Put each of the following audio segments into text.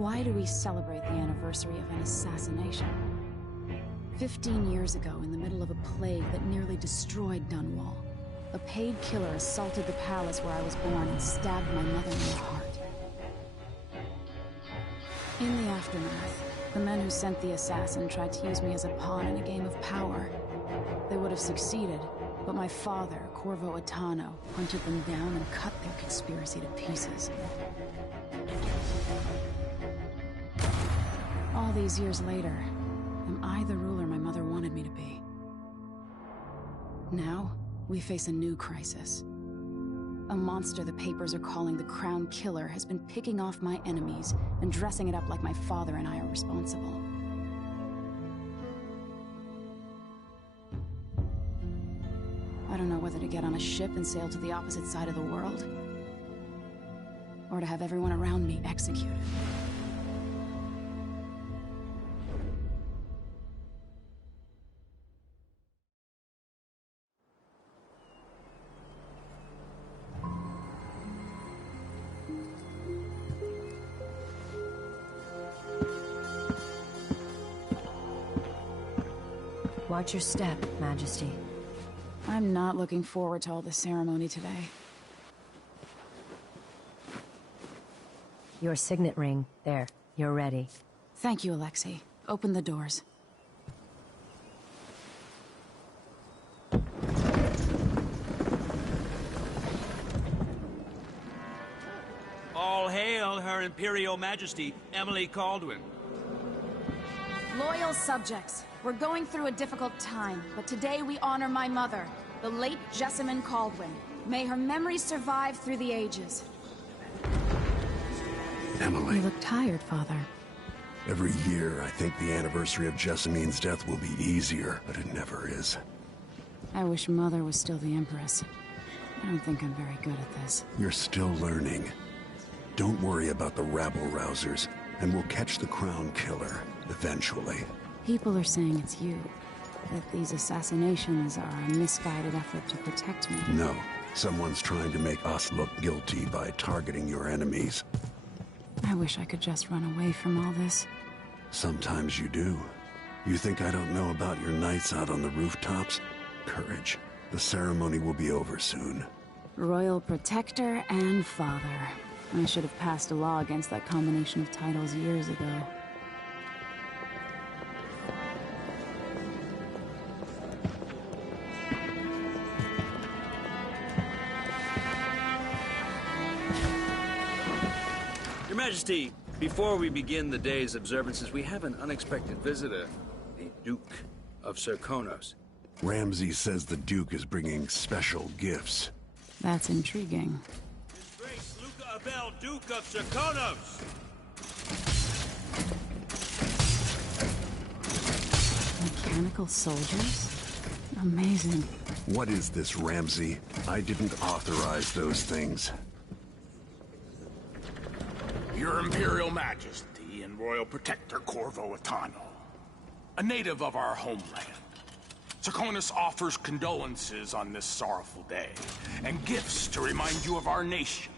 Why do we celebrate the anniversary of an assassination? 15 years ago, in the middle of a plague that nearly destroyed Dunwall, a paid killer assaulted the palace where I was born and stabbed my mother in the heart. In the aftermath, the men who sent the assassin tried to use me as a pawn in a game of power. They would have succeeded, but my father, Corvo Attano, hunted them down and cut their conspiracy to pieces. All these years later, am I the ruler my mother wanted me to be? Now, we face a new crisis. A monster the papers are calling the Crown Killer has been picking off my enemies and dressing it up like my father and I are responsible. I don't know whether to get on a ship and sail to the opposite side of the world, or to have everyone around me executed. Watch your step, Majesty. I'm not looking forward to all the ceremony today. Your signet ring. There. You're ready. Thank you, Alexei. Open the doors. All hail Her Imperial Majesty, Emily Caldwin. Loyal subjects, we're going through a difficult time, but today we honor my mother, the late Jessamine Caldwin. May her memory survive through the ages. Emily. You look tired, Father. Every year, I think the anniversary of Jessamine's death will be easier, but it never is. I wish Mother was still the Empress. I don't think I'm very good at this. You're still learning. Don't worry about the rabble-rousers, and we'll catch the Crown Killer, eventually. People are saying it's you. That these assassinations are a misguided effort to protect me. No. Someone's trying to make us look guilty by targeting your enemies. I wish I could just run away from all this. Sometimes you do. You think I don't know about your nights out on the rooftops? Courage. The ceremony will be over soon. Royal Protector and Father. I should have passed a law against that combination of titles years ago. Your Majesty, before we begin the day's observances, we have an unexpected visitor, the Duke of Serkonos. Ramsay says the Duke is bringing special gifts. That's intriguing. His Grace Luca Abel, Duke of Serkonos! Mechanical soldiers? Amazing. What is this, Ramsay? I didn't authorize those things. Your Imperial Majesty and Royal Protector Corvo Attano, a native of our homeland. Serkonos offers condolences on this sorrowful day, and gifts to remind you of our nation,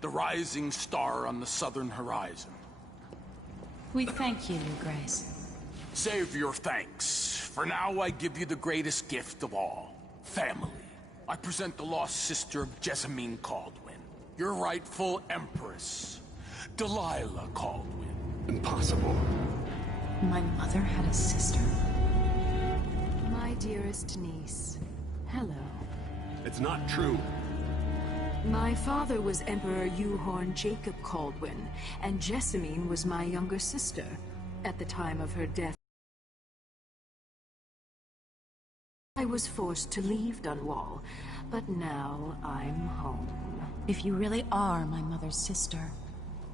the rising star on the southern horizon. We thank you, Your Grace. Save your thanks. For now, I give you the greatest gift of all, family. I present the lost sister of Jessamine Caldwin, your rightful Empress, Delilah Caldwin. Impossible. My mother had a sister? My dearest niece, hello. It's not true. My father was Emperor Yuhorn Jacob Caldwin, and Jessamine was my younger sister. At the time of her death, I was forced to leave Dunwall, but now I'm home. If you really are my mother's sister,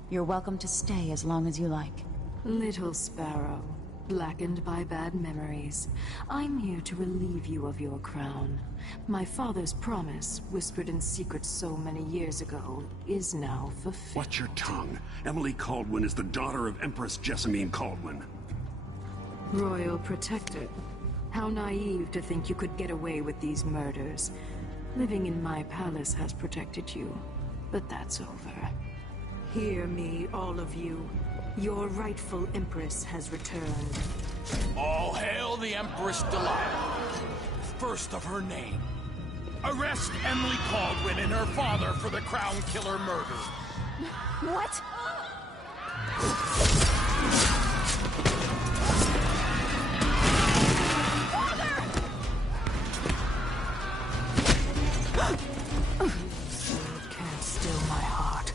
you're welcome to stay as long as you like. Little sparrow, blackened by bad memories, I'm here to relieve you of your crown. My father's promise, whispered in secret so many years ago, is now fulfilled. Watch your tongue. Emily Caldwin is the daughter of Empress Jessamine Caldwin. Royal Protector, how naive to think you could get away with these murders. Living in my palace has protected you, but that's over. Hear me, all of you. Your rightful Empress has returned. All hail the Empress Delilah, first of her name. Arrest Emily Caldwin and her father for the Crown Killer murder. What? Sword can't still my heart.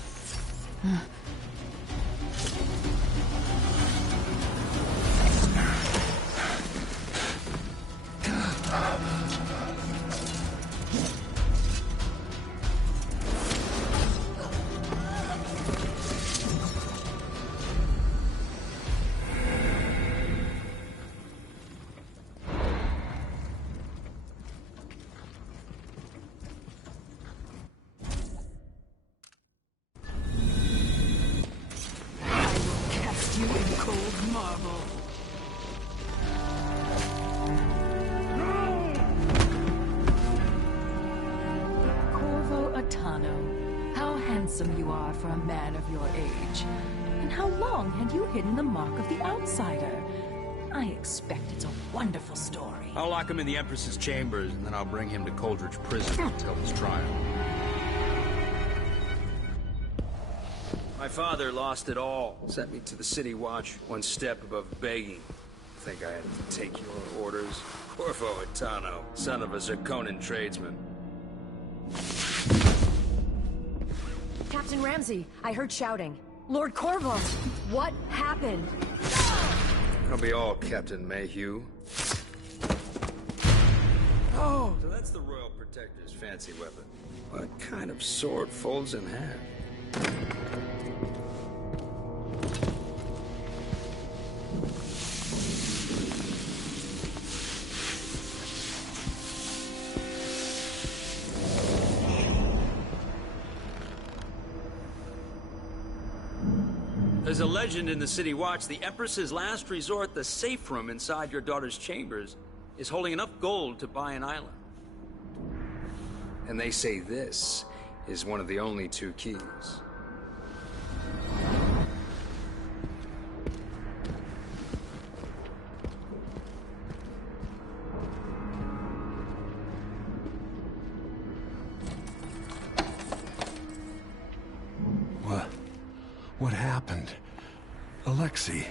You in cold marble. Corvo Atano, how handsome you are for a man of your age. And how long had you hidden the mark of the outsider? I expect it's a wonderful story. I'll lock him in the Empress's chambers, and then I'll bring him to Coldridge Prison until his trial. My father lost it all. Sent me to the City Watch, one step above begging. Think I had to take your orders? Corvo Atano, son of a Zirconan tradesman. Captain Ramsey, I heard shouting. Lord Corvo, what happened? It'll be all Captain Mayhew. Oh, so that's the Royal Protector's fancy weapon. What kind of sword folds in half? There's a legend in the City Watch. The Empress's last resort, the safe room inside your daughter's chambers, is holding enough gold to buy an island. And they say this is one of the only two keys. What happened? Alexei,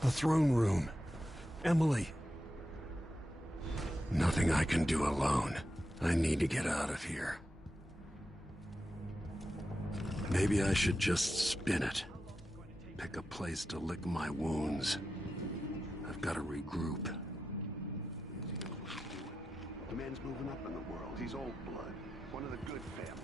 the throne room, Emily. Nothing I can do alone. I need to get out of here. Maybe I should just spin it. Pick a place to lick my wounds. I've got to regroup. The man's moving up in the world. He's old blood. One of the good families.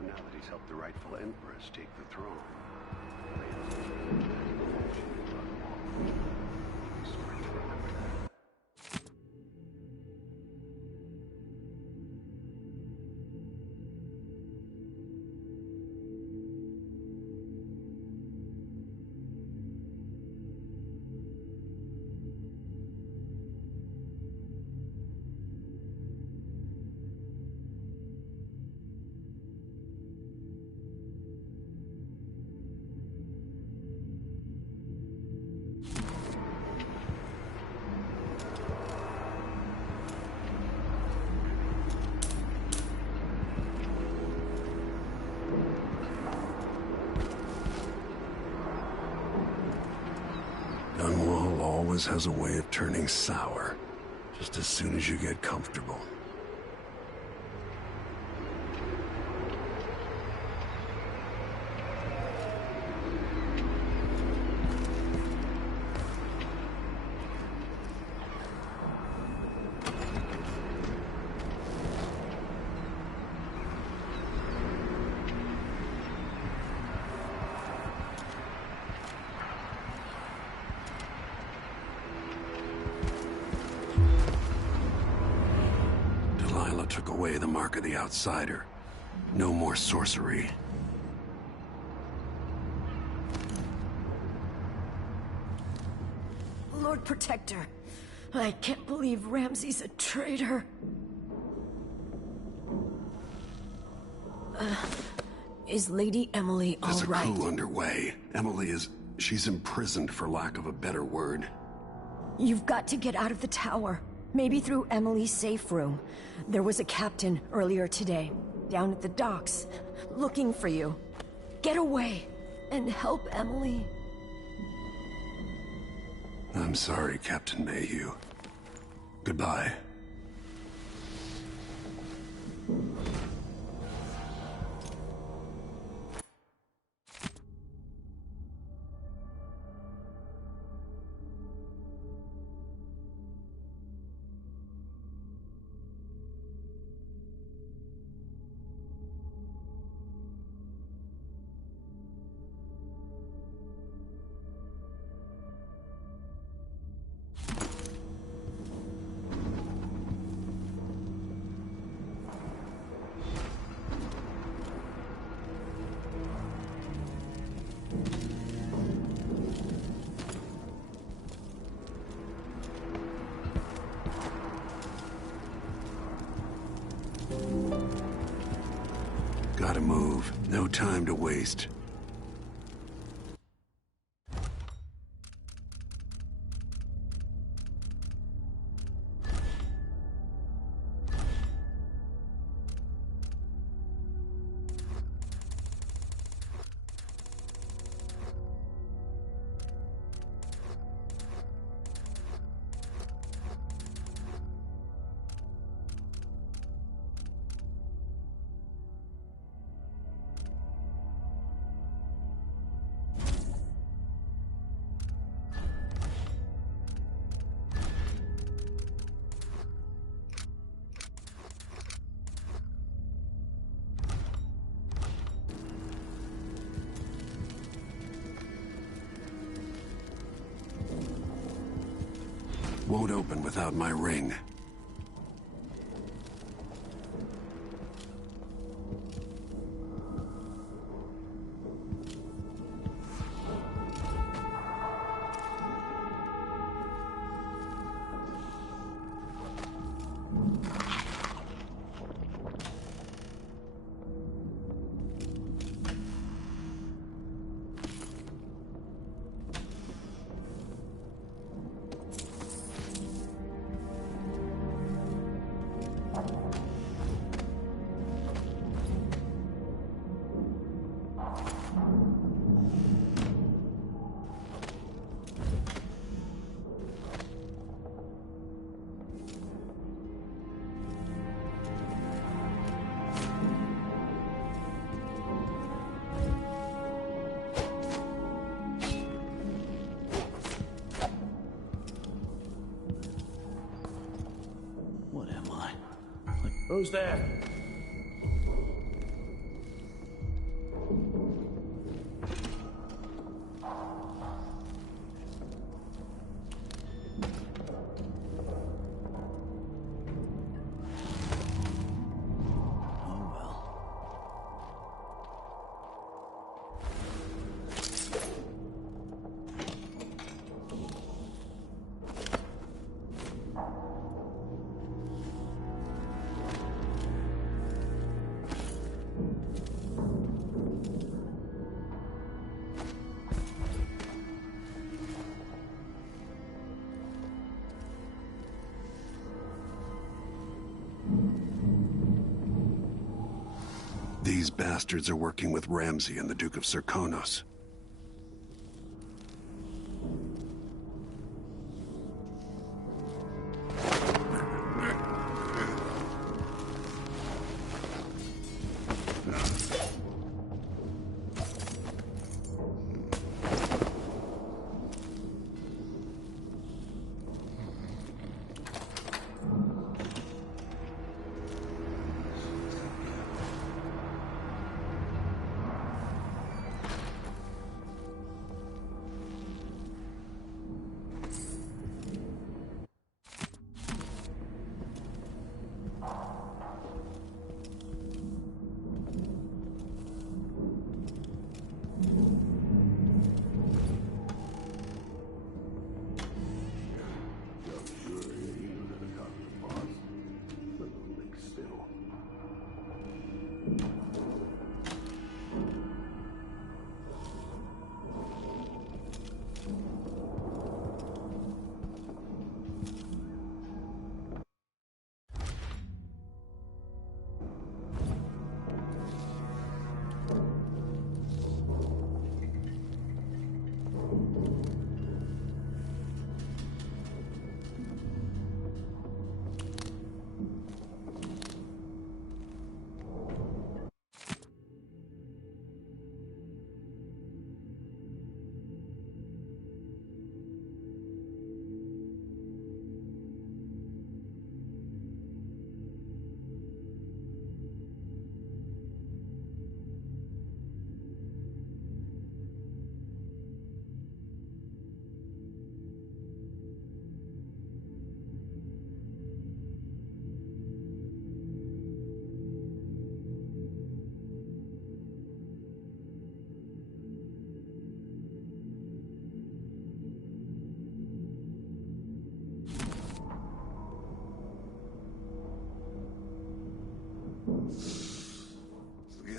Now that he's helped the rightful Empress take the throne. Dunwall always has a way of turning sour, just as soon as you get comfortable. Delilah took away the mark of the outsider. No more sorcery. Lord Protector, I can't believe Ramsey's a traitor. Is Lady Emily all right? There's a coup underway. Emily is... she's imprisoned, for lack of a better word. You've got to get out of the tower. Maybe through Emily's safe room. There was a captain earlier today, down at the docks, looking for you. Get away, and help Emily. I'm sorry, Captain Mayhew. Goodbye. Gotta move. No time to waste. Won't open without my ring. What am I? Who's there? These bastards are working with Ramsey and the Duke of Serkonos.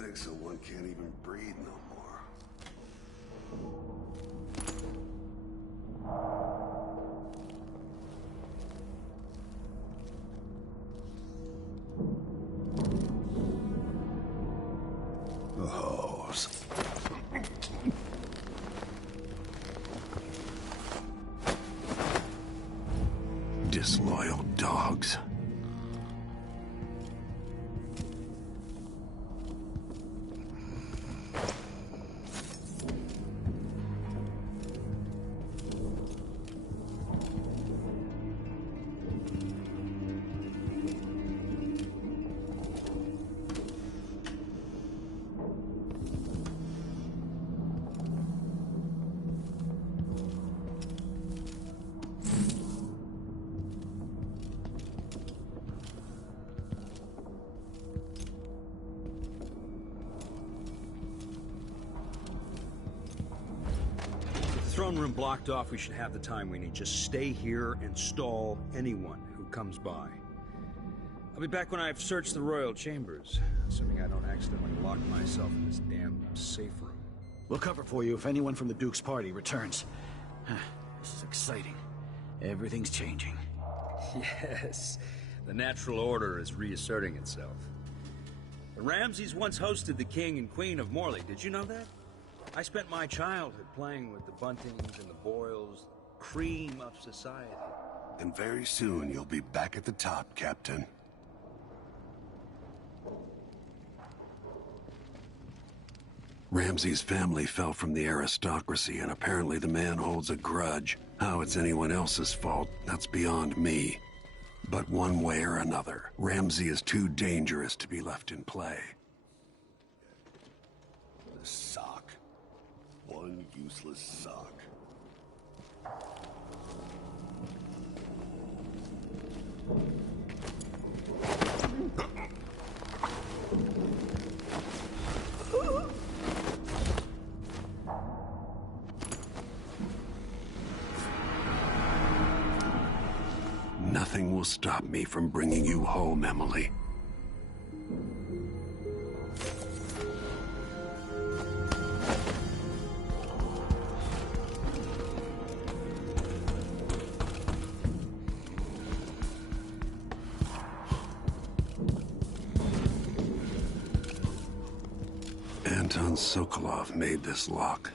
big so one can't even breathe no more. The hose. Disloyal dogs. Throne room blocked off, we should have the time we need. Just stay here and stall anyone who comes by. I'll be back when I've searched the royal chambers, assuming I don't accidentally lock myself in this damn safe room. We'll cover for you if anyone from the Duke's party returns. This is exciting. Everything's changing. Yes, the natural order is reasserting itself. The Ramseys once hosted the king and queen of Morley. Did you know that? I spent my childhood playing with the Buntings and the Boyles, cream of society. And very soon you'll be back at the top, Captain. Ramsay's family fell from the aristocracy, and apparently the man holds a grudge. How it's anyone else's fault, that's beyond me. But one way or another, Ramsay is too dangerous to be left in play. The sock. One useless sock. Nothing will stop me from bringing you home, Emily. Anton Sokolov made this lock.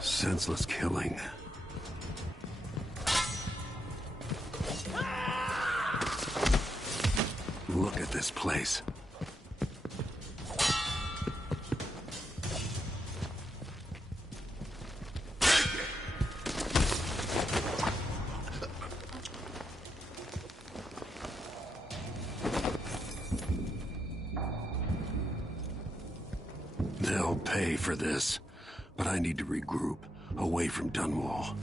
Senseless killing. Look at this place. They'll pay for this, but I need to regroup. Away from Dunwall.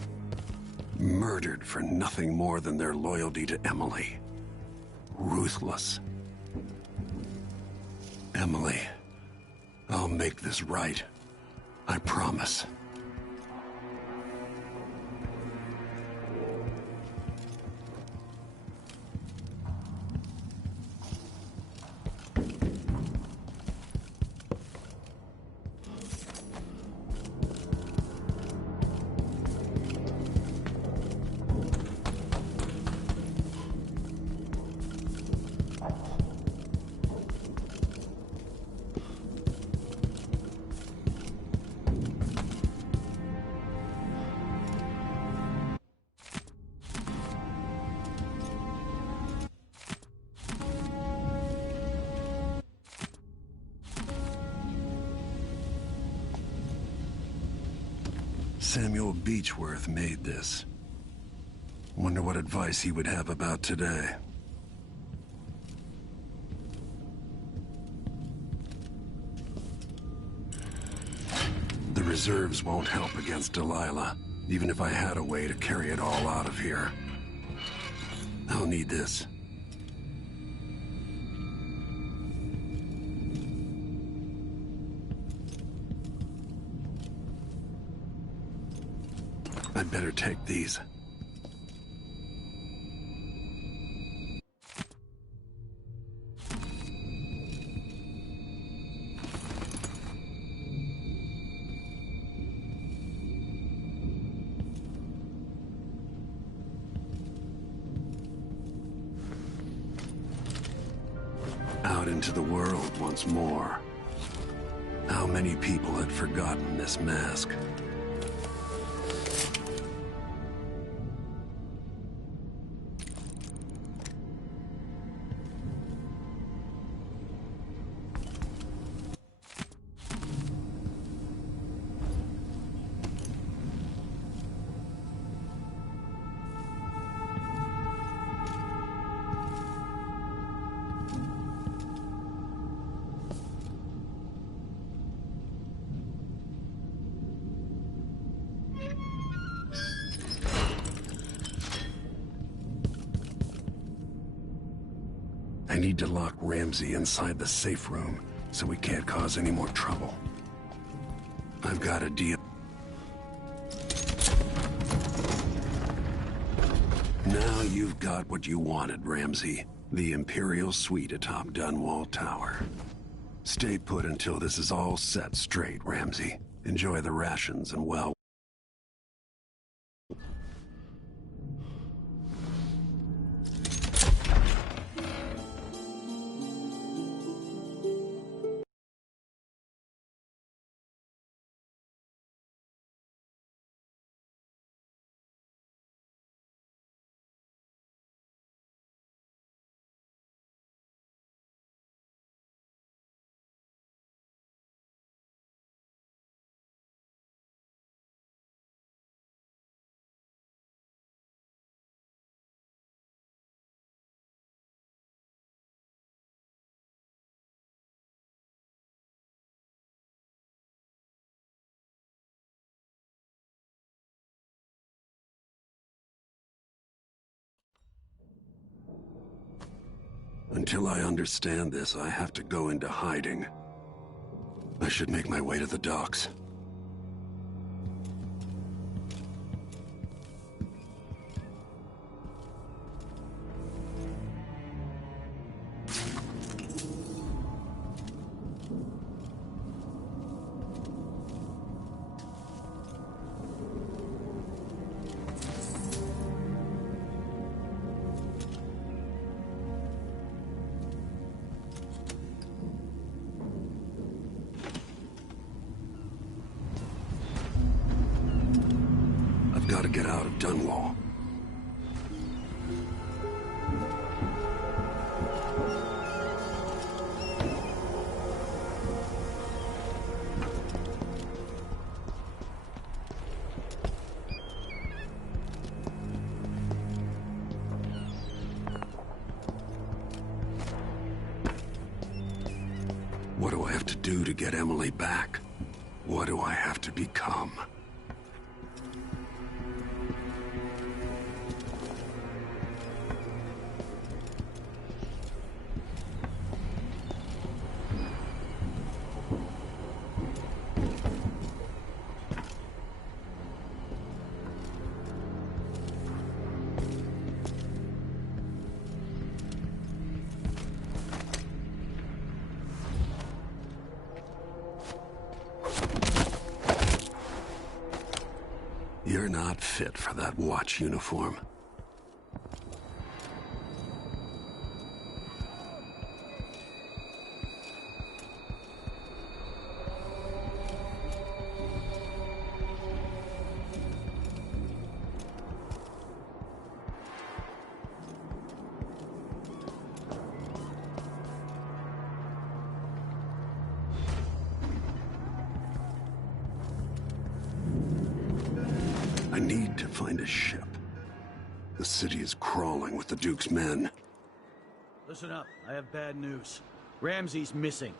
Murdered for nothing more than their loyalty to Emily. Ruthless. Emily, I'll make this right. I promise. Samuel Beechworth made this. Wonder what advice he would have about today. The reserves won't help against Delilah, even if I had a way to carry it all out of here. I'll need this. I'd better take these. Out into the world once more. How many people had forgotten this mask? I need to lock Ramsey inside the safe room, so we can't cause any more trouble. I've got a deal. Now you've got what you wanted, Ramsey. The Imperial Suite atop Dunwall Tower. Stay put until this is all set straight, Ramsey. Enjoy the rations and well... Until I understand this, I have to go into hiding. I should make my way to the docks. I've got to get out of Dunwall. What do I have to do to get Emily back? What do I have to become? You're not fit for that watch uniform. I need to find a ship. The city is crawling with the Duke's men. Listen up, I have bad news. Ramsey's missing.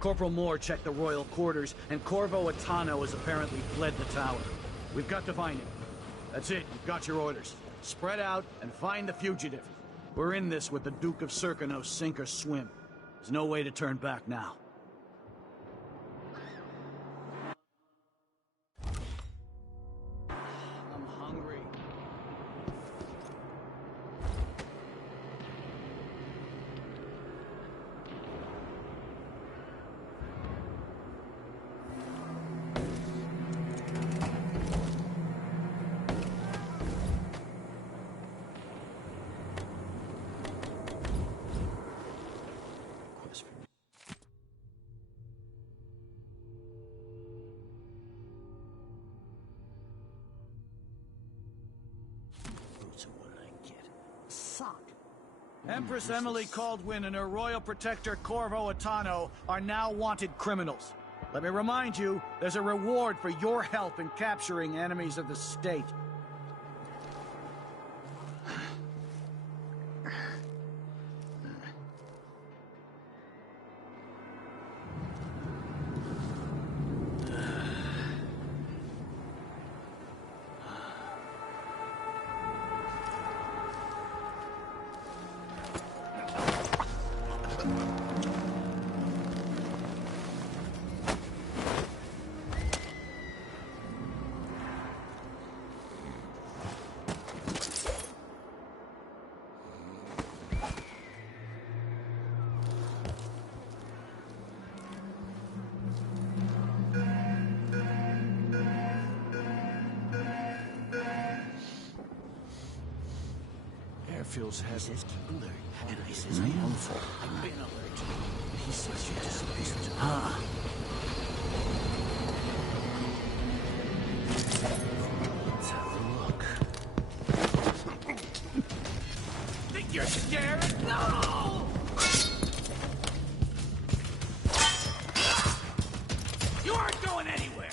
Corporal Moore checked the royal quarters, and Corvo Atano has apparently fled the tower. We've got to find him. That's it, you've got your orders. Spread out and find the fugitive. We're in this with the Duke of Serkino, sink or swim. There's no way to turn back now. I'm hungry. Empress Emily Caldwin and her royal protector Corvo Atano are now wanted criminals. Let me remind you, there's a reward for your help in capturing enemies of the state. Feels heavy. Alert, and I says I am full. I've been alert. He says you're disappeared. Let's have a look. Think you're scared? No! You aren't going anywhere!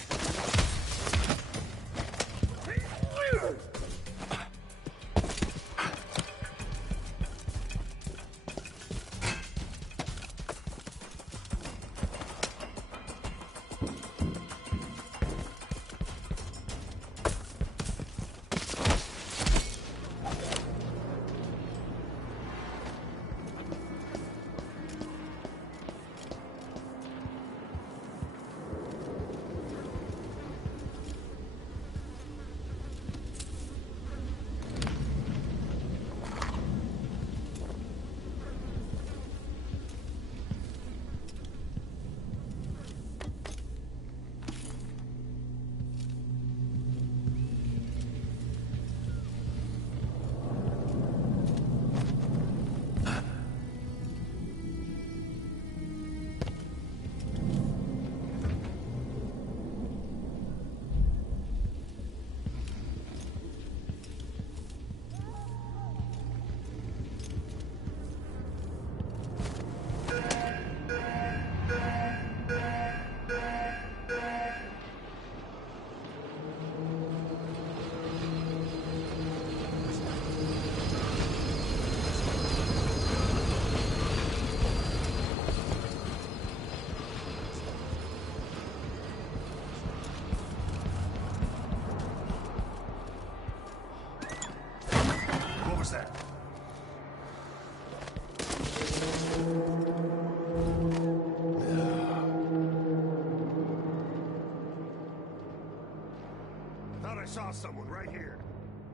I saw someone right here.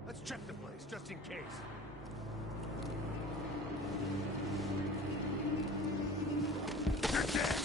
Let's check the place, just in case. They're dead!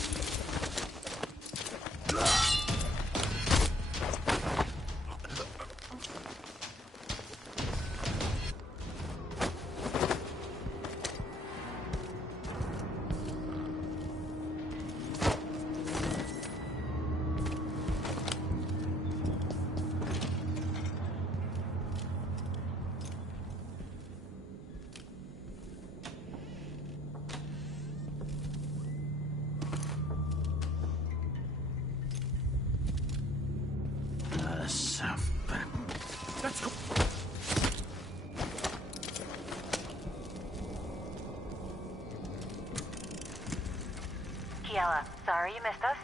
Kiela, sorry you missed us.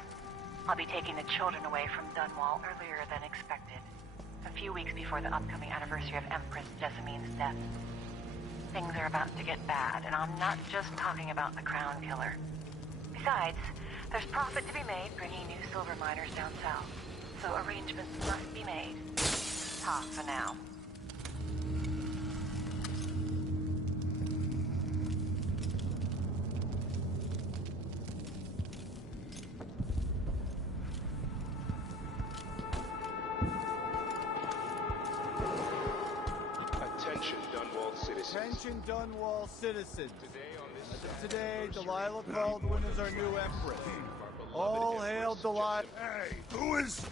I'll be taking the children away from Dunwall earlier than expected. A few weeks before the upcoming anniversary of Empress Jessamine's death. Things are about to get bad, and I'm not just talking about the Crown Killer. Besides, there's profit to be made bringing new silver miners down south. So arrangements must be made. Ta for now. Attention Dunwall citizens. As of today, Delilah Caldwin is our new Empress. All hail Delilah. Hey, who is...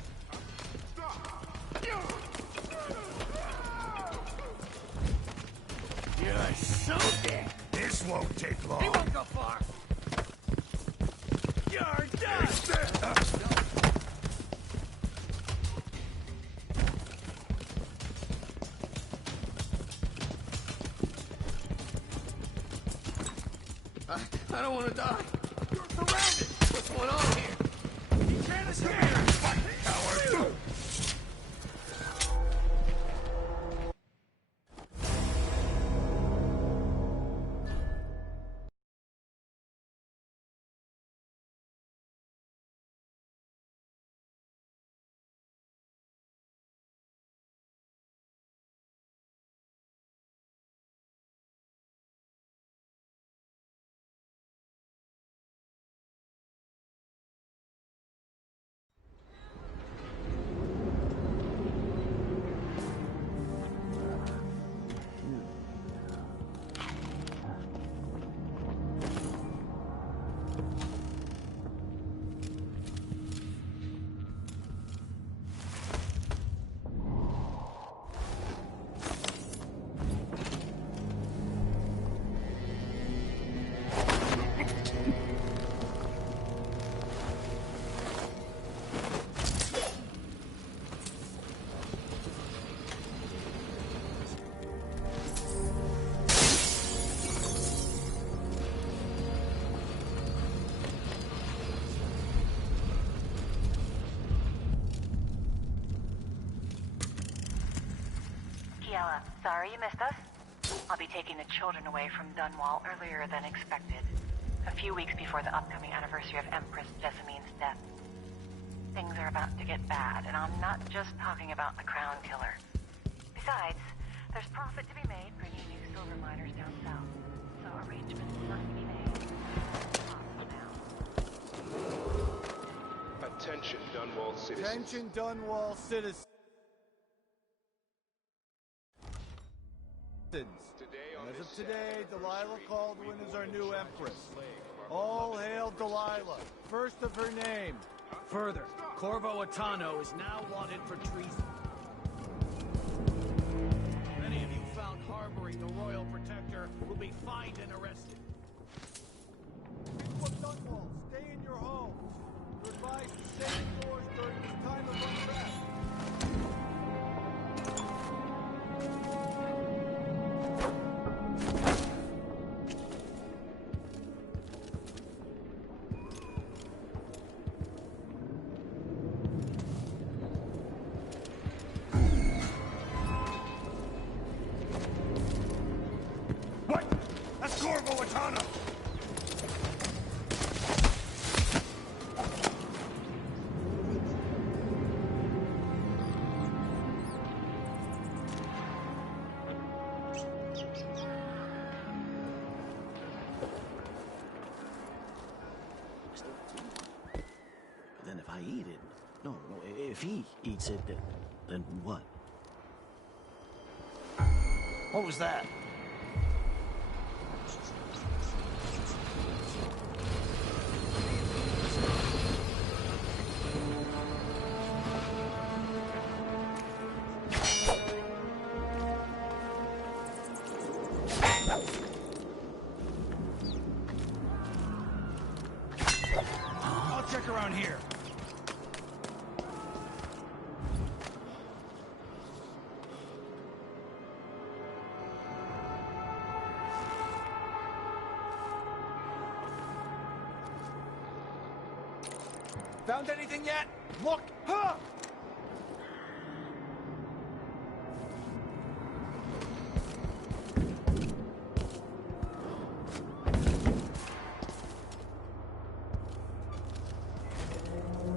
You're so dead. This won't take long. He won't go far. You're done. I don't want to die. You're surrounded. What's going on here? You can't escape. Fight, coward! Kiela, sorry you missed us. I'll be taking the children away from Dunwall earlier than expected. A few weeks before the upcoming anniversary of Empress Jessamine's death. Things are about to get bad, and I'm not just talking about the Crown Killer. Besides, there's profit to be made bringing new silver miners down south. So arrangements must be made. Attention, Dunwall citizens. Attention Dunwall citizens. As of today, Delilah Caldwin is our new Empress. All hail Delilah, first of her name. Further, Corvo Atano is now wanted for treason. Any of you found harboring the Royal Protector will be fined and arrested. People of Dunwall, stay in your homes. You're advised to stay indoors during this time of unrest. What? That's Corvo Atano! Then if I eat it... No, if he eats it, then what? What was that? I'll check around here. Found anything yet? Look! Huh!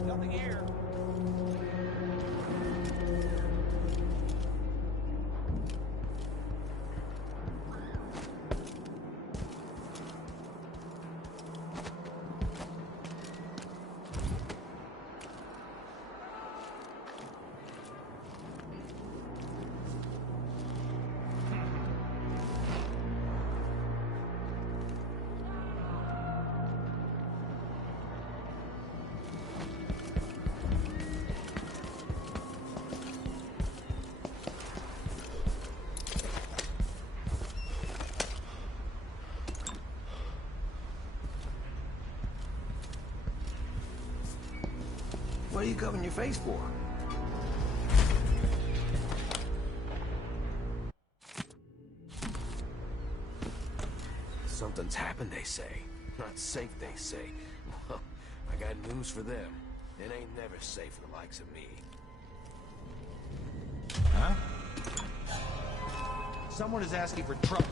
Nothing here. What are you covering your face for? Something's happened, they say. Not safe, they say. Well, I got news for them. It ain't never safe for the likes of me. Huh? Someone is asking for trouble.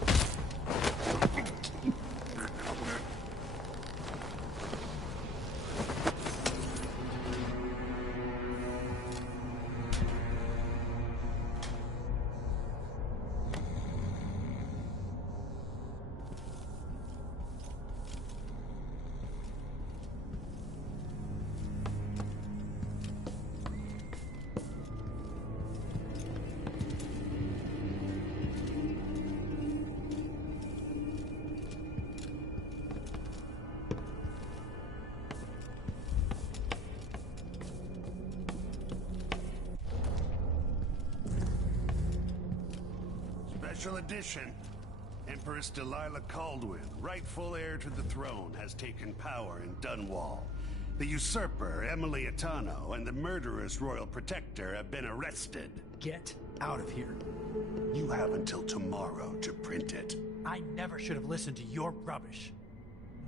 Special edition. Empress Delilah Caldwin, rightful heir to the throne, has taken power in Dunwall. The usurper, Emily Atano, and the murderous royal protector have been arrested. Get out of here. You have until tomorrow to print it. I never should have listened to your rubbish.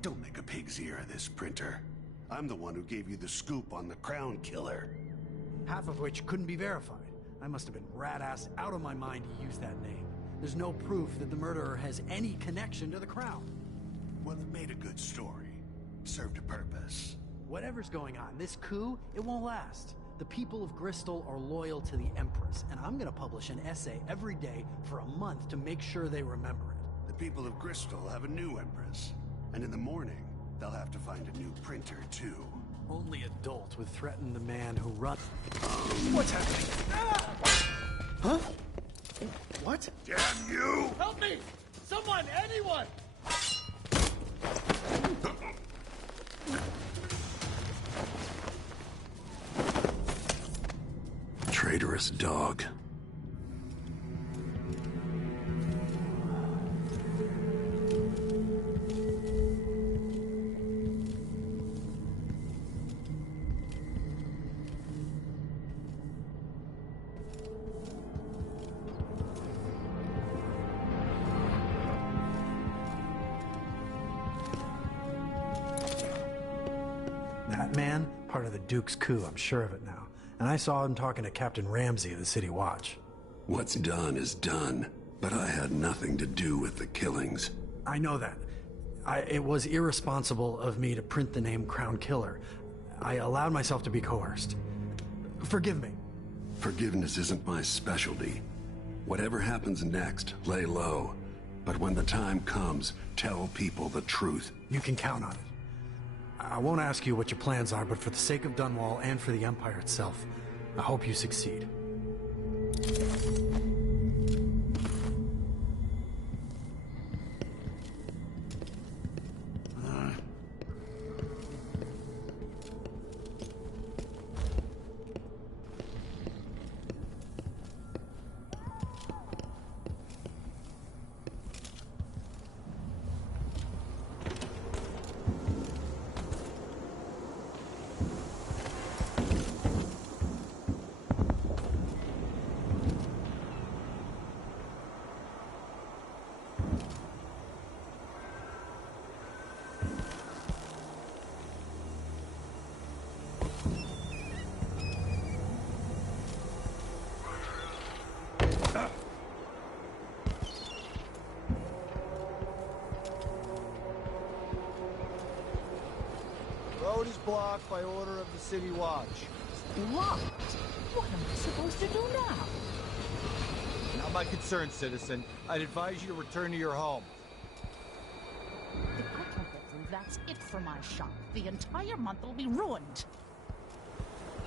Don't make a pig's ear of this, printer. I'm the one who gave you the scoop on the Crown Killer. Half of which couldn't be verified. I must have been rat-assed out of my mind to use that name. There's no proof that the murderer has any connection to the Crown. Well, it made a good story. Served a purpose. Whatever's going on, this coup, it won't last. The people of Bristol are loyal to the Empress, and I'm gonna publish an essay every day for a month to make sure they remember it. The people of Bristol have a new Empress. And in the morning, they'll have to find a new printer, too. Only adults would threaten the man who runs... What's happening? Huh? What? Damn you! Help me! Someone! Anyone! Traitorous dog. That man, part of the Duke's coup, I'm sure of it now. And I saw him talking to Captain Ramsey of the City Watch. What's done is done, but I had nothing to do with the killings. I know that. It was irresponsible of me to print the name Crown Killer. I allowed myself to be coerced. Forgive me. Forgiveness isn't my specialty. Whatever happens next, lay low. But when the time comes, tell people the truth. You can count on it. I won't ask you what your plans are, but for the sake of Dunwall and for the Empire itself, I hope you succeed. blocked by order of the City Watch. Locked? What am I supposed to do now? Not my concern, citizen. I'd advise you to return to your home. If I don't get through, that's it for my shop. The entire month will be ruined.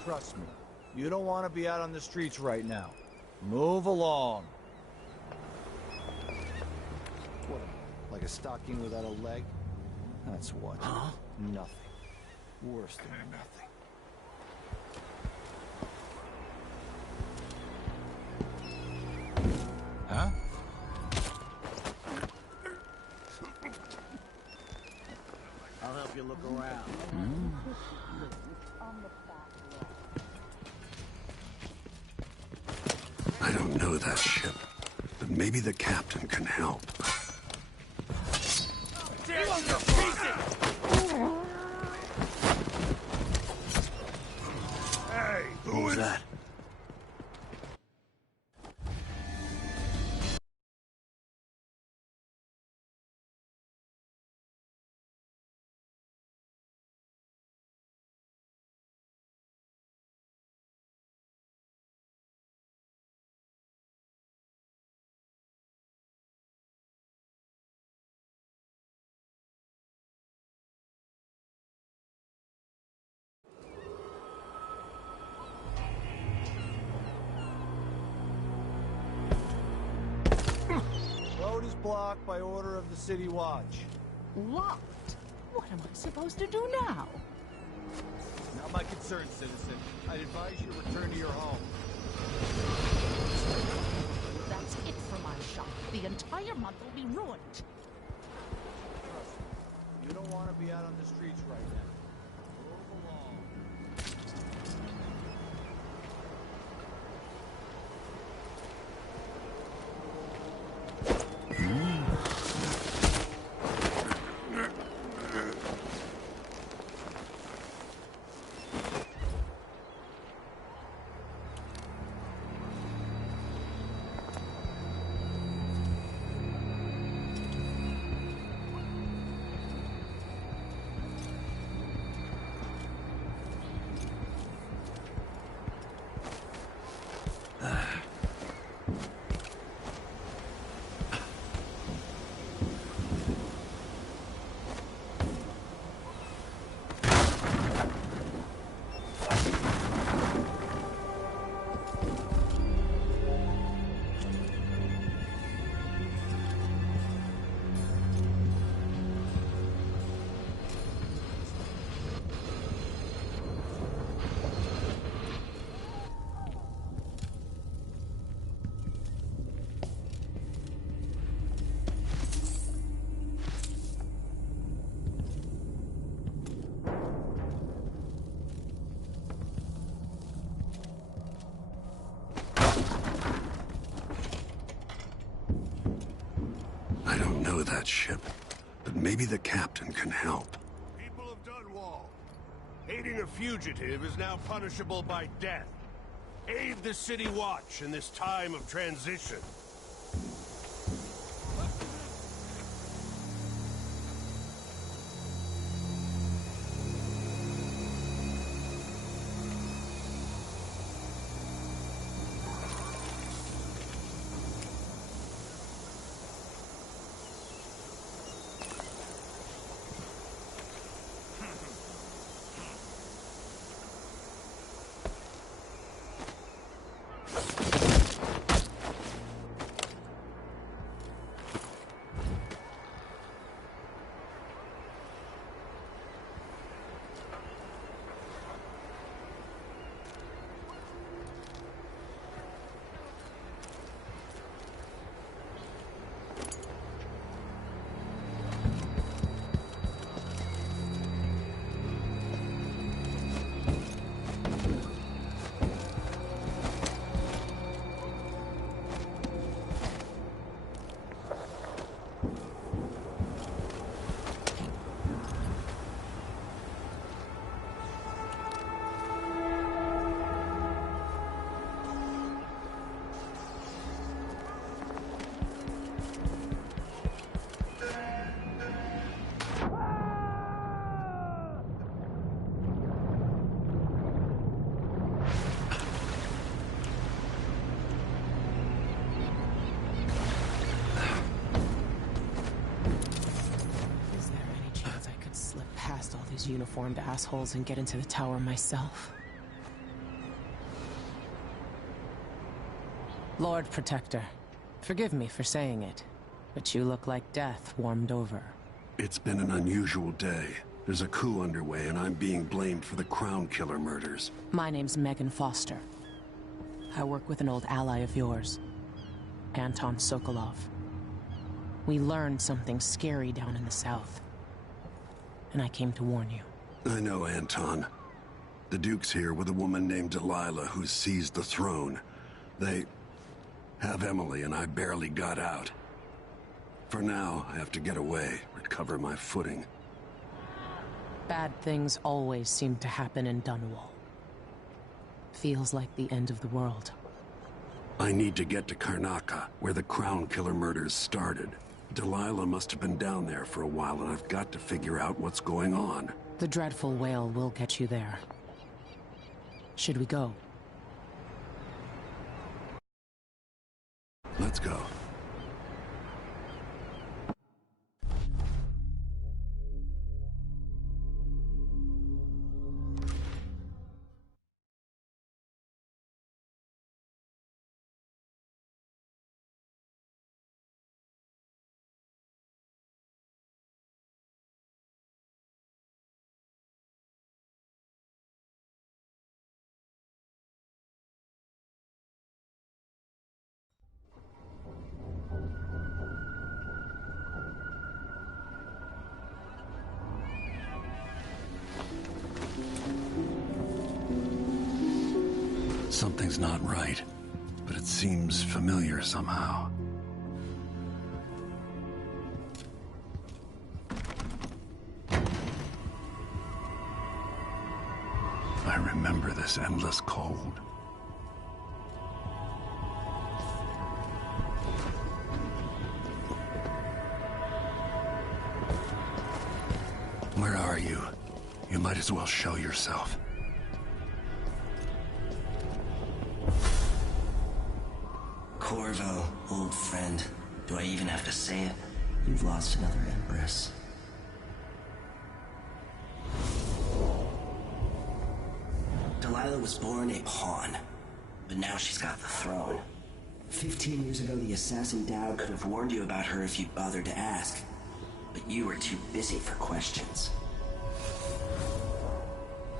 Trust me, you don't want to be out on the streets right now. Move along. What, like a stocking without a leg? That's what. Huh? Nothing. Worse than nothing. Huh? I'll help you look around. I don't know that ship, but maybe the captain can help. Hey, who is that? Road is blocked by order of the City Watch. Locked? What am I supposed to do now? Not my concern, citizen. I'd advise you to return to your home. That's it for my shop. The entire month will be ruined. Trust me, you don't want to be out on the streets right now. Move along. I don't know that ship, but maybe the captain can help. People of Dunwall, aiding a fugitive is now punishable by death. Aid the City Watch in this time of transition. those uniformed assholes and get into the tower myself. Lord Protector, forgive me for saying it, but you look like death warmed over. It's been an unusual day. There's a coup underway, and I'm being blamed for the Crown Killer murders. My name's Megan Foster. I work with an old ally of yours, Anton Sokolov. We learned something scary down in the south, and I came to warn you. I know Anton. The Duke's here with a woman named Delilah who's seized the throne. They have Emily, and I barely got out. For now, I have to get away, recover my footing. Bad things always seem to happen in Dunwall. Feels like the end of the world. I need to get to Karnaca, where the Crown Killer murders started. Delilah must have been down there for a while, and I've got to figure out what's going on. The dreadful whale will get you there. Should we go? Let's go. Something's not right, but it seems familiar somehow. I remember this endless cold. Where are you? You might as well show yourself. Corvo, old friend. Do I even have to say it? You've lost another Empress. Delilah was born a pawn, but now she's got the throne. 15 years ago, the assassin Dowd could have warned you about her if you'd bothered to ask, but you were too busy for questions.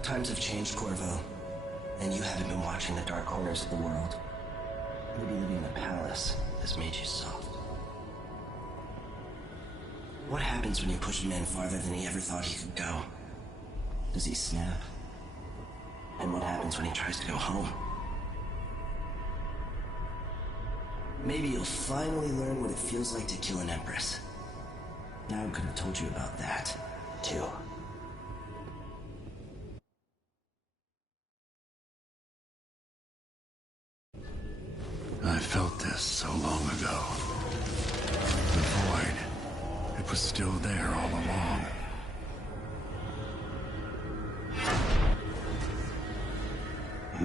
Times have changed, Corvo, and you haven't been watching the dark corners of the world. Maybe living in the palace has made you soft. What happens when you push a man farther than he ever thought he could go? Does he snap? And what happens when he tries to go home? Maybe you'll finally learn what it feels like to kill an Empress. Dowd could have told you about that, too. I felt this so long ago. The void. It was still there all along.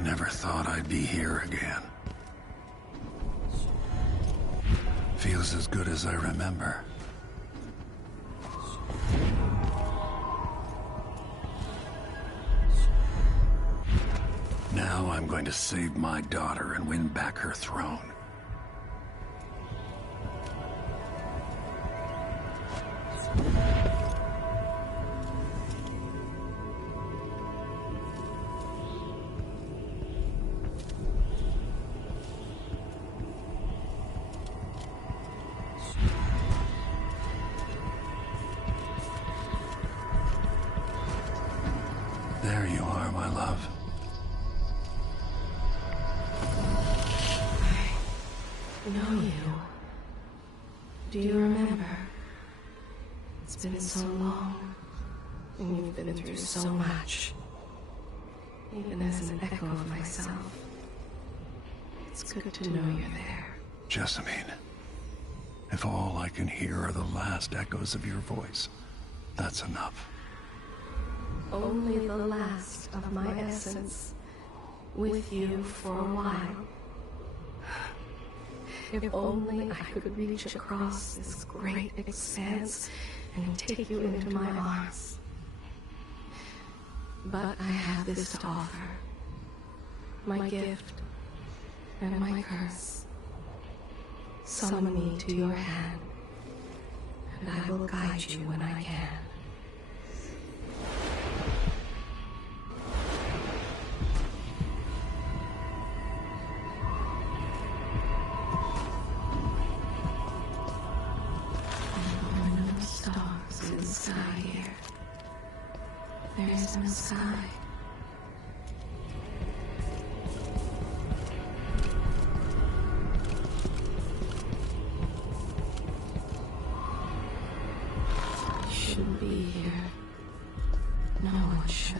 Never thought I'd be here again. Feels as good as I remember. Now I'm going to save my daughter and win back her throne. There you are, my love. Know you. Do you remember? It's been so long, and you've been through so much. Even as an echo of myself, it's good to know you're there. Jessamine, if all I can hear are the last echoes of your voice, that's enough. Only the last of my essence, with you for a while. If only I could reach across this great expanse and take you into my arms. But I have this to offer. My gift and my curse. Summon me to your hand, and I will guide you when I can. There are no stars in the sky here. There is no sky. Shouldn't be here. No one should.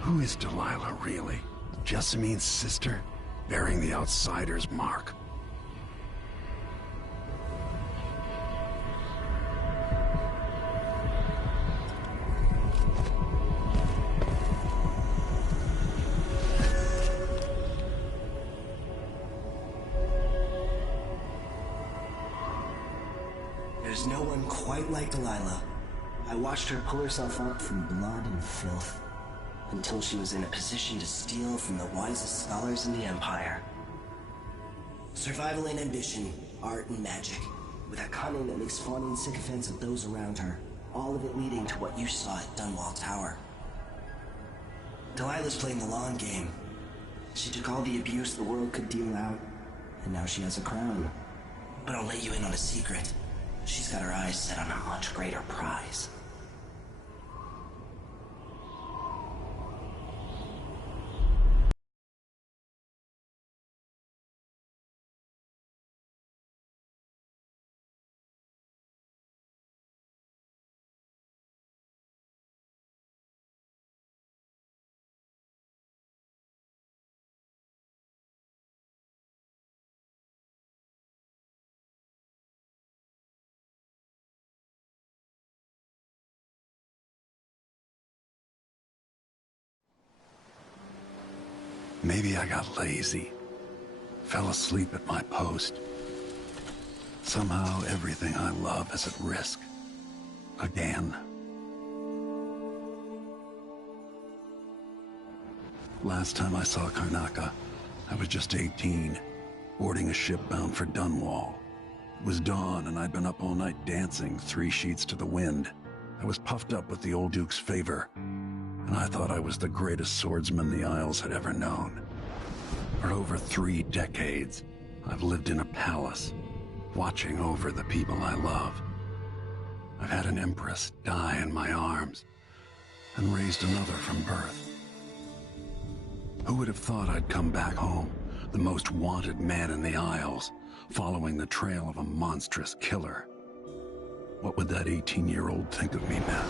Who is Delilah, really? Jessamine's sister? Bearing the outsider's mark. There's no one quite like Delilah. I watched her pull herself up from blood and filth, until she was in a position to steal from the wisest scholars in the Empire. Survival and ambition, art and magic, with a cunning that makes fawning sycophants of those around her, all of it leading to what you saw at Dunwall Tower. Delilah's playing the long game. She took all the abuse the world could deal out, and now she has a crown. But I'll let you in on a secret. She's got her eyes set on a much greater prize. Maybe I got lazy. Fell asleep at my post. Somehow everything I love is at risk. Again. Last time I saw Karnaca, I was just 18, boarding a ship bound for Dunwall. It was dawn and I'd been up all night dancing 3 sheets to the wind. I was puffed up with the old Duke's favor, and I thought I was the greatest swordsman the Isles had ever known. For over 3 decades, I've lived in a palace, watching over the people I love. I've had an empress die in my arms, and raised another from birth. Who would have thought I'd come back home, the most wanted man in the Isles, following the trail of a monstrous killer? What would that 18-year-old think of me now?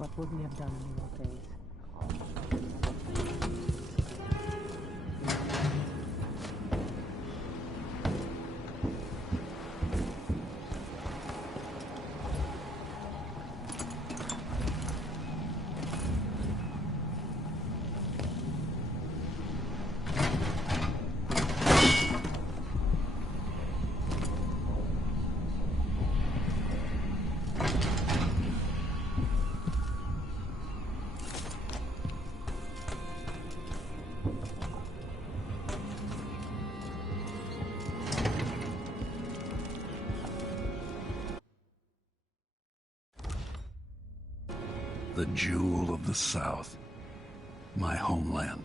What would we have done in the old days? The jewel of the South. My homeland.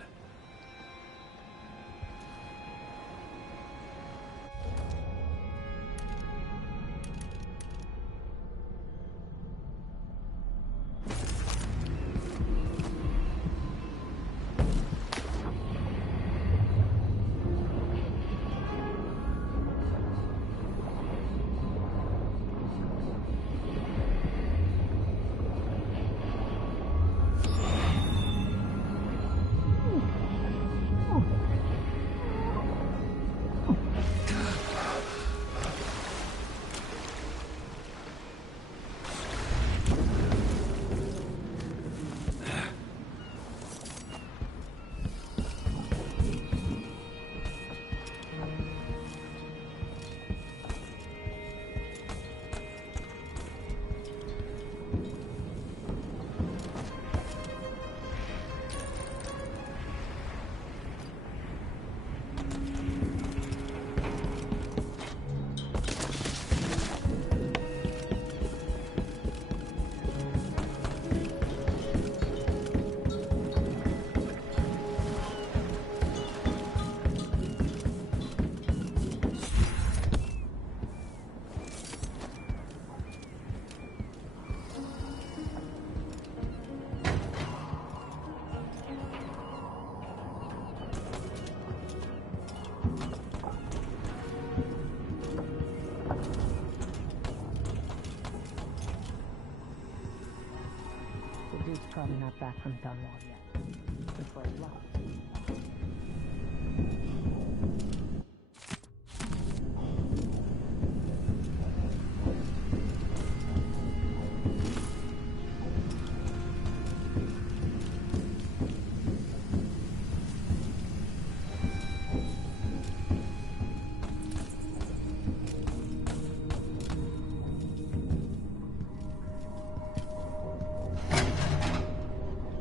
Dude's probably not back from Dunwall yet. Before he left.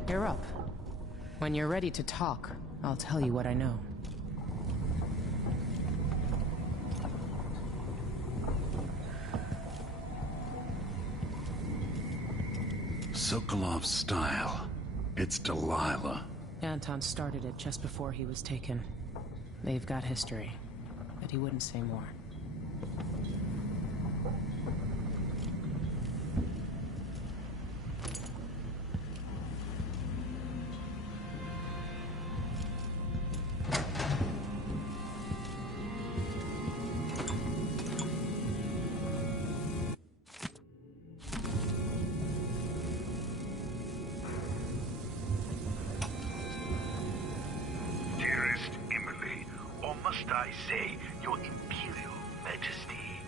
You're up. When you're ready to talk, I'll tell you what I know. Sokolov's style. It's Delilah. Anton started it just before he was taken. They've got history, but he wouldn't say more. Must I say, Your Imperial Majesty?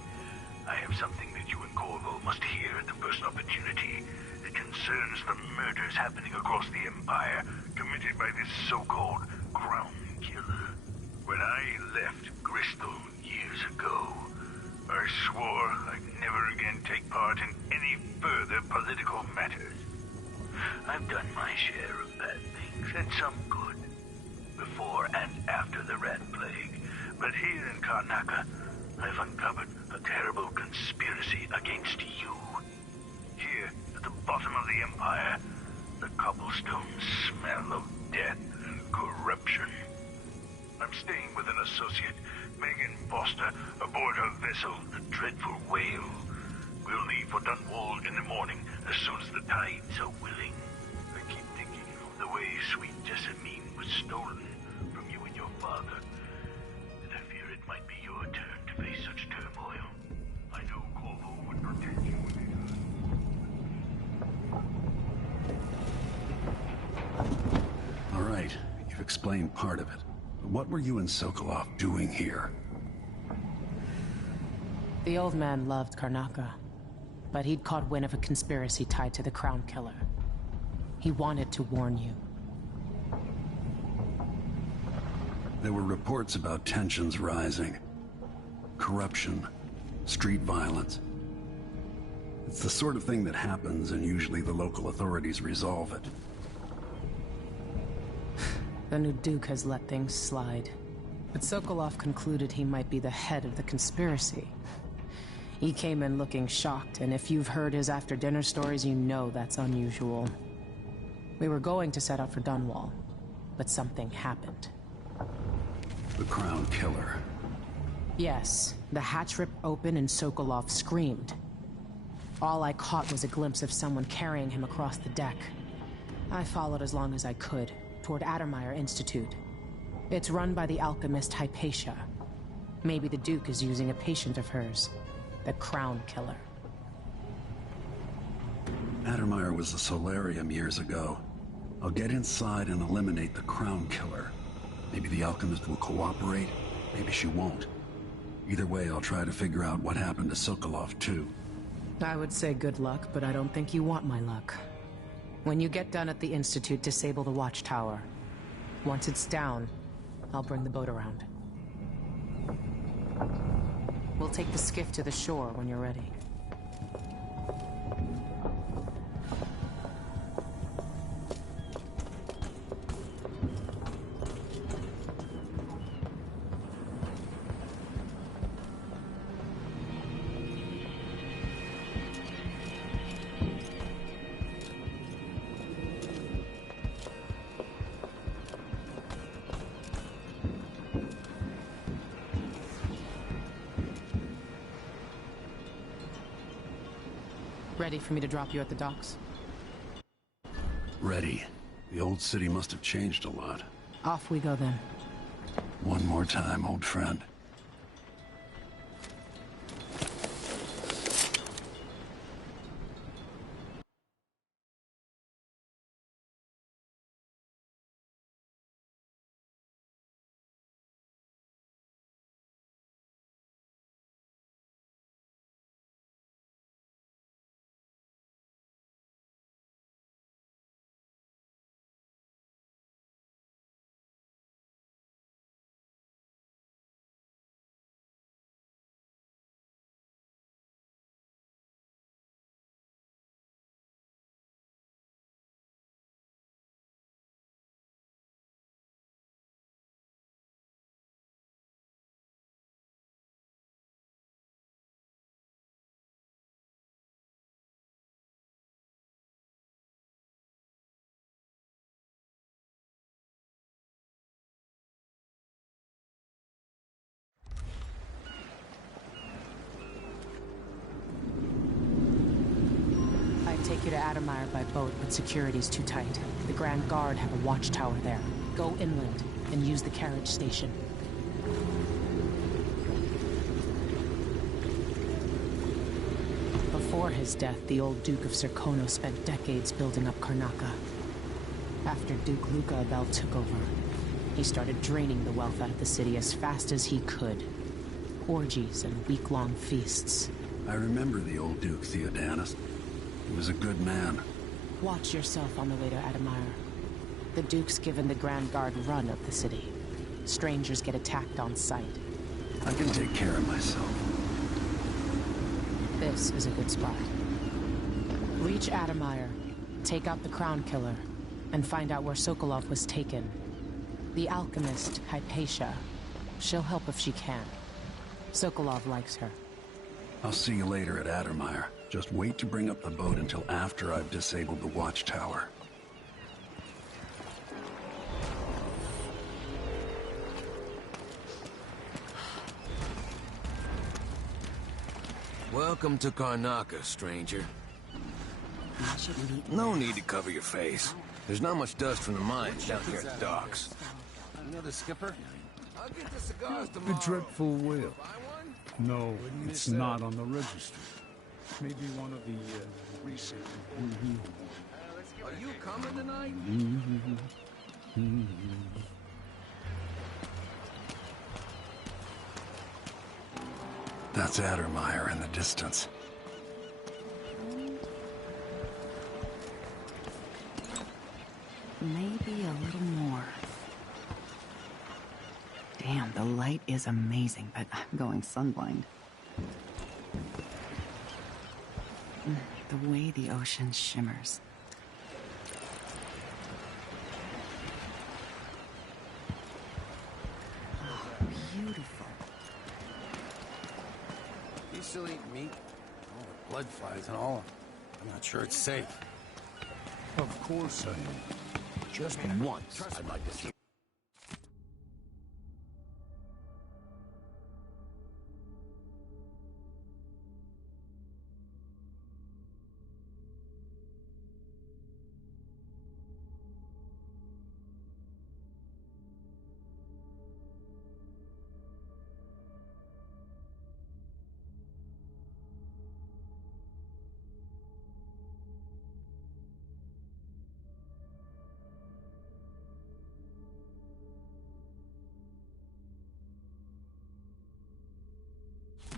I have something that you and Corvo must hear at the first opportunity. It concerns the murders happening across the Empire, committed by this so-called Crown Killer. When I left Bristol years ago, I swore I'd never again take part in any further political matters. I've done my share of bad things, and some good, before and after the Rat Plague. But here in Karnaca, I've uncovered a terrible conspiracy against you. Here, at the bottom of the Empire, the cobblestones smell of death and corruption. I'm staying with an associate, Megan Foster, aboard her vessel, the Dreadful Whale. We'll leave for Dunwall in the morning, as soon as the tides are willing. I keep thinking of the way sweet Jessamine was stolen from you and your father. And I fear it might be your turn to face such turmoil. I know Corvo would protect you. explain part of it. What were you and Sokolov doing here? The old man loved Karnaca, but he'd caught wind of a conspiracy tied to the Crown Killer. He wanted to warn you. There were reports about tensions rising. Corruption, street violence. It's the sort of thing that happens, and usually the local authorities resolve it. The new Duke has let things slide. But Sokolov concluded he might be the head of the conspiracy. He came in looking shocked, and if you've heard his after-dinner stories, you know that's unusual. We were going to set out for Dunwall, but something happened. The Crown Killer. Yes, the hatch ripped open and Sokolov screamed. All I caught was a glimpse of someone carrying him across the deck. I followed as long as I could, toward Addermeyer Institute. It's run by the alchemist Hypatia. Maybe the Duke is using a patient of hers, the Crown Killer. Addermeyer was a solarium years ago. I'll get inside and eliminate the Crown Killer. Maybe the alchemist will cooperate, maybe she won't. Either way, I'll try to figure out what happened to Sokolov, too. I would say good luck, but I don't think you want my luck. When you get done at the Institute, disable the watchtower. Once it's down, I'll bring the boat around. We'll take the skiff to the shore when you're ready. Ready for me to drop you at the docks? Ready. The old city must have changed a lot. Off we go then. One more time, old friend. Take you to Addermeyer by boat, but security's too tight. The Grand Guard have a watchtower there. Go inland and use the carriage station. Before his death, the old Duke of Serkonos spent decades building up Karnaca. After Duke Luca Abel took over, he started draining the wealth out of the city as fast as he could. Orgies and week-long feasts. I remember the old Duke Theodanis. He was a good man. Watch yourself on the way to Addermeyer. The Duke's given the Grand Guard run of the city. Strangers get attacked on sight. I can take care of myself. This is a good spot. Reach Addermeyer, take out the Crown Killer, and find out where Sokolov was taken. The alchemist, Hypatia. She'll help if she can. Sokolov likes her. I'll see you later at Addermeyer. Just wait to bring up the boat until after I've disabled the watchtower. Welcome to Karnaca, stranger. No need to cover your face. There's not much dust from the mines down here at the docks. You know the skipper? I'll get the cigars tomorrow. A dreadful whale. No, it's not on the registry. Maybe one of the recent. Are you coming tonight? That's Addermeyer in the distance. Maybe a little more. Damn, the light is amazing, but I'm going sunblind. The way the ocean shimmers. Oh, beautiful. You still eat meat? All the blood flies and all. I'm not sure it's safe. Of course I am. Just once, I'd like to see.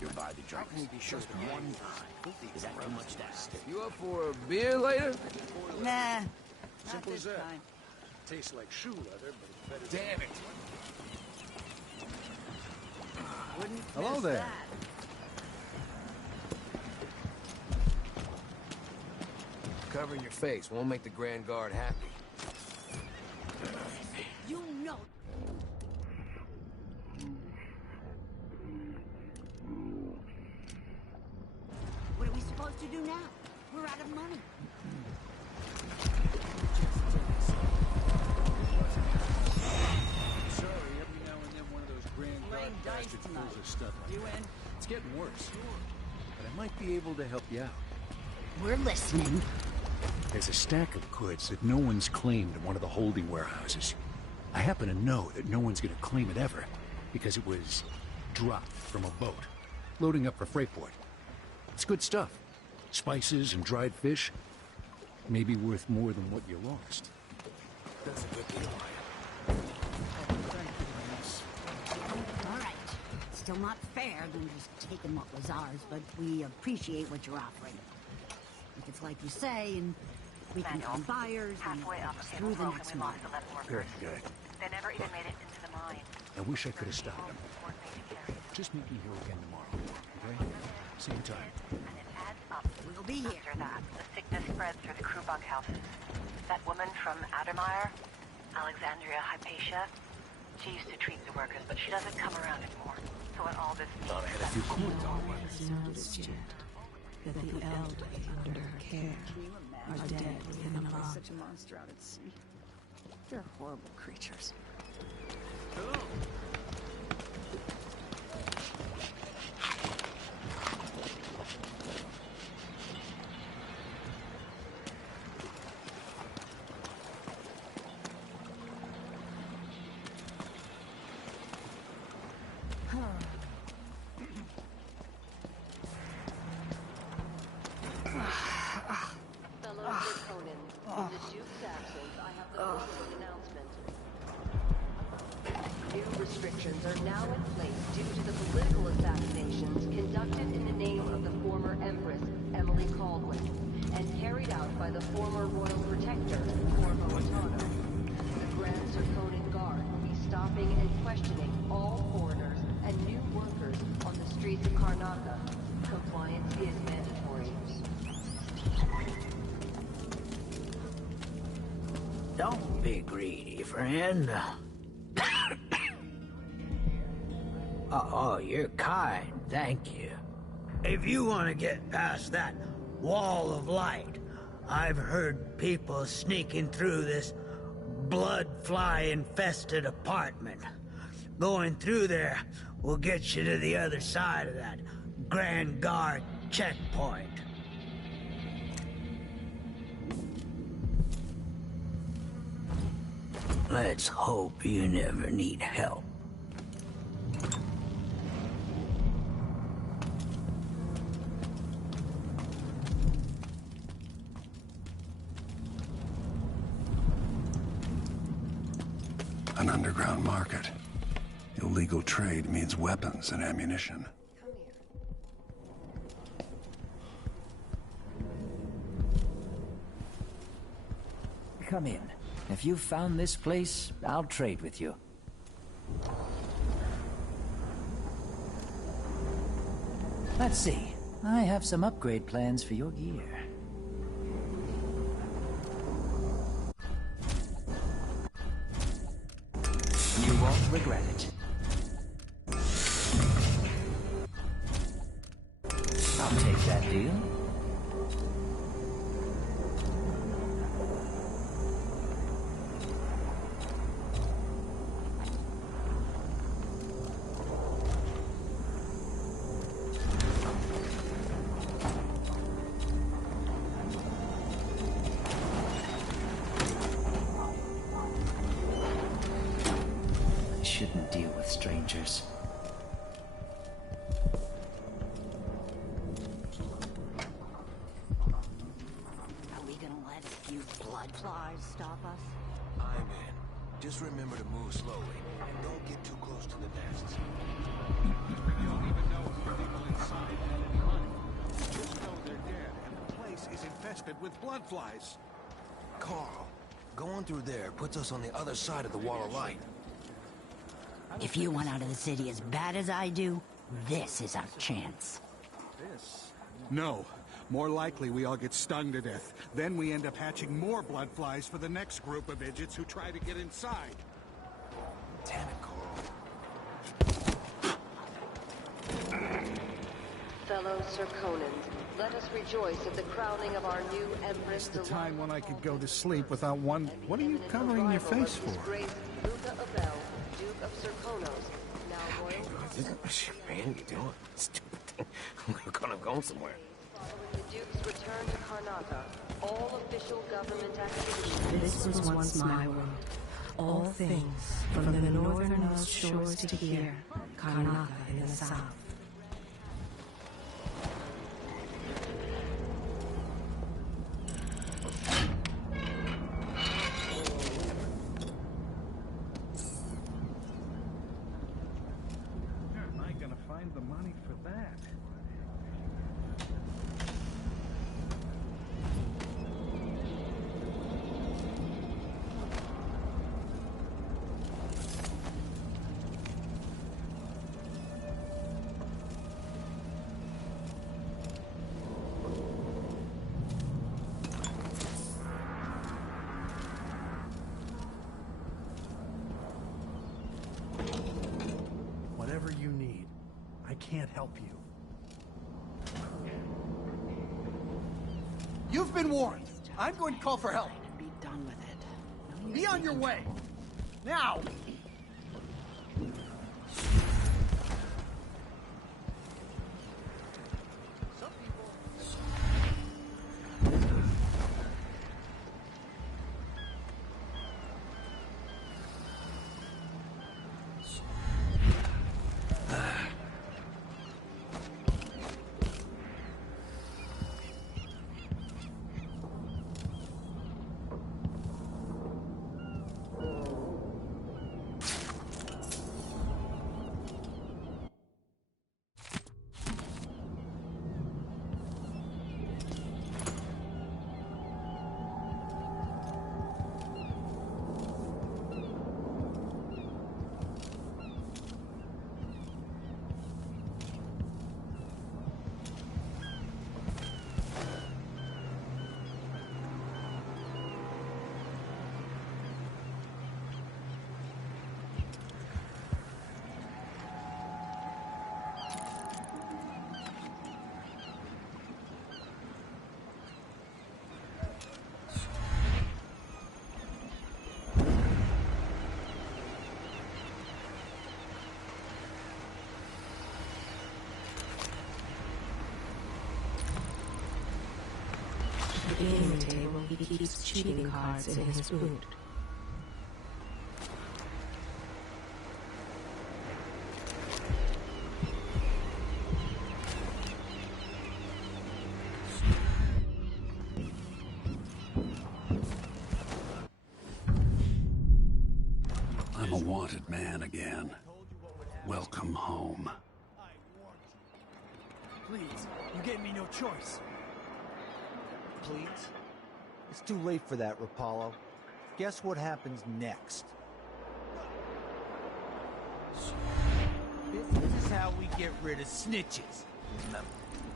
You'll buy the drink. Just one time. Is that too much to ask? You up for a beer later? Nah. Simple as that. Tastes like shoe leather, but it's better. Damn it. Hello there. Covering your face won't make the Grand Guard happy. You know. What are we supposed to do now? We're out of money. Sorry, every now and then one of those Grand Guard bastards pulls their stuff like You that. in? It's getting worse. But I might be able to help you out. We're listening. There's a stack of goods that no one's claimed in one of the holding warehouses. I happen to know that no one's going to claim it ever, because it was dropped from a boat, loading up for Freightport. It's good stuff. Spices and dried fish. Maybe worth more than what you lost. That's a good deal. All right. Still not fair than just taking what was ours, but we appreciate what you're offering. If it's like you say, and we can find buyers and through the next month. Very good. They never even made it into the mine. I wish I could have stopped them. Just meet me here again tomorrow, okay? Same time. We'll be here. After that, the sickness spread through the crew bunkhouses. That woman from Addermeyer, Alexandria Hypatia, she used to treat the workers, but she doesn't come around anymore. So what all this means... Thought I had a few coins on me. That the elderly under her care are dead within a month. Such a monster out at sea. They're horrible creatures. Fellow Conan, in the Duke's absence, I have the following announcement. New restrictions are now in place due to the political assassinations conducted in the name of the former Empress, Emily Caldwin, and carried out by the former Royal Protector, Corvo Attano. The Grand Serkonan Guard will be stopping and questioning all foreigners and new workers on the streets of Karnaca. Compliance is mandatory. Don't be greedy, friend. Oh, you're kind, thank you. If you want to get past that wall of light, I've heard people sneaking through this blood-fly-infested apartment. Going through there will get you to the other side of that Grand Guard checkpoint. Let's hope you never need help. An underground market. Illegal trade means weapons and ammunition. Come in. If you've found this place, I'll trade with you. Let's see. I have some upgrade plans for your gear. You won't regret it. I'll take that deal. I shouldn't deal with strangers. Stop us? I'm in. Just remember to move slowly, and don't get too close to the nests. You don't even know if the people inside had any money. Just know they're dead, and the place is infested with blood flies. Carl, going through there puts us on the other side of the wall of light. If you want out of the city as bad as I do, this is our chance. No. More likely we all get stung to death. Then we end up hatching more blood flies for the next group of idiots who try to get inside. Damn it, Carl. Fellow Serkonans, let us rejoice at the crowning of our new Empress. It's the time when I could go to sleep without one... What are you covering your face for? Luca Abel, Duke of Serkonos, now royal... Man, you doing? Stupid thing. We're gonna go somewhere. Following the Duke's return to Karnata, all official government activities... This was once my world. All things, from the northernmost shores to here, Karnata in the south. Where am I gonna find the money for that? Whatever you need, I can't help you. You've been warned. I'm going to call for help. Be done with it. No Be use on your thinking- way. Now! The gaming table, he keeps cheating cards in his boot. I'm a wanted man again. Welcome home. Please, you gave me no choice. Please? It's too late for that, Rapallo. guess what happens next? This is how we get rid of snitches.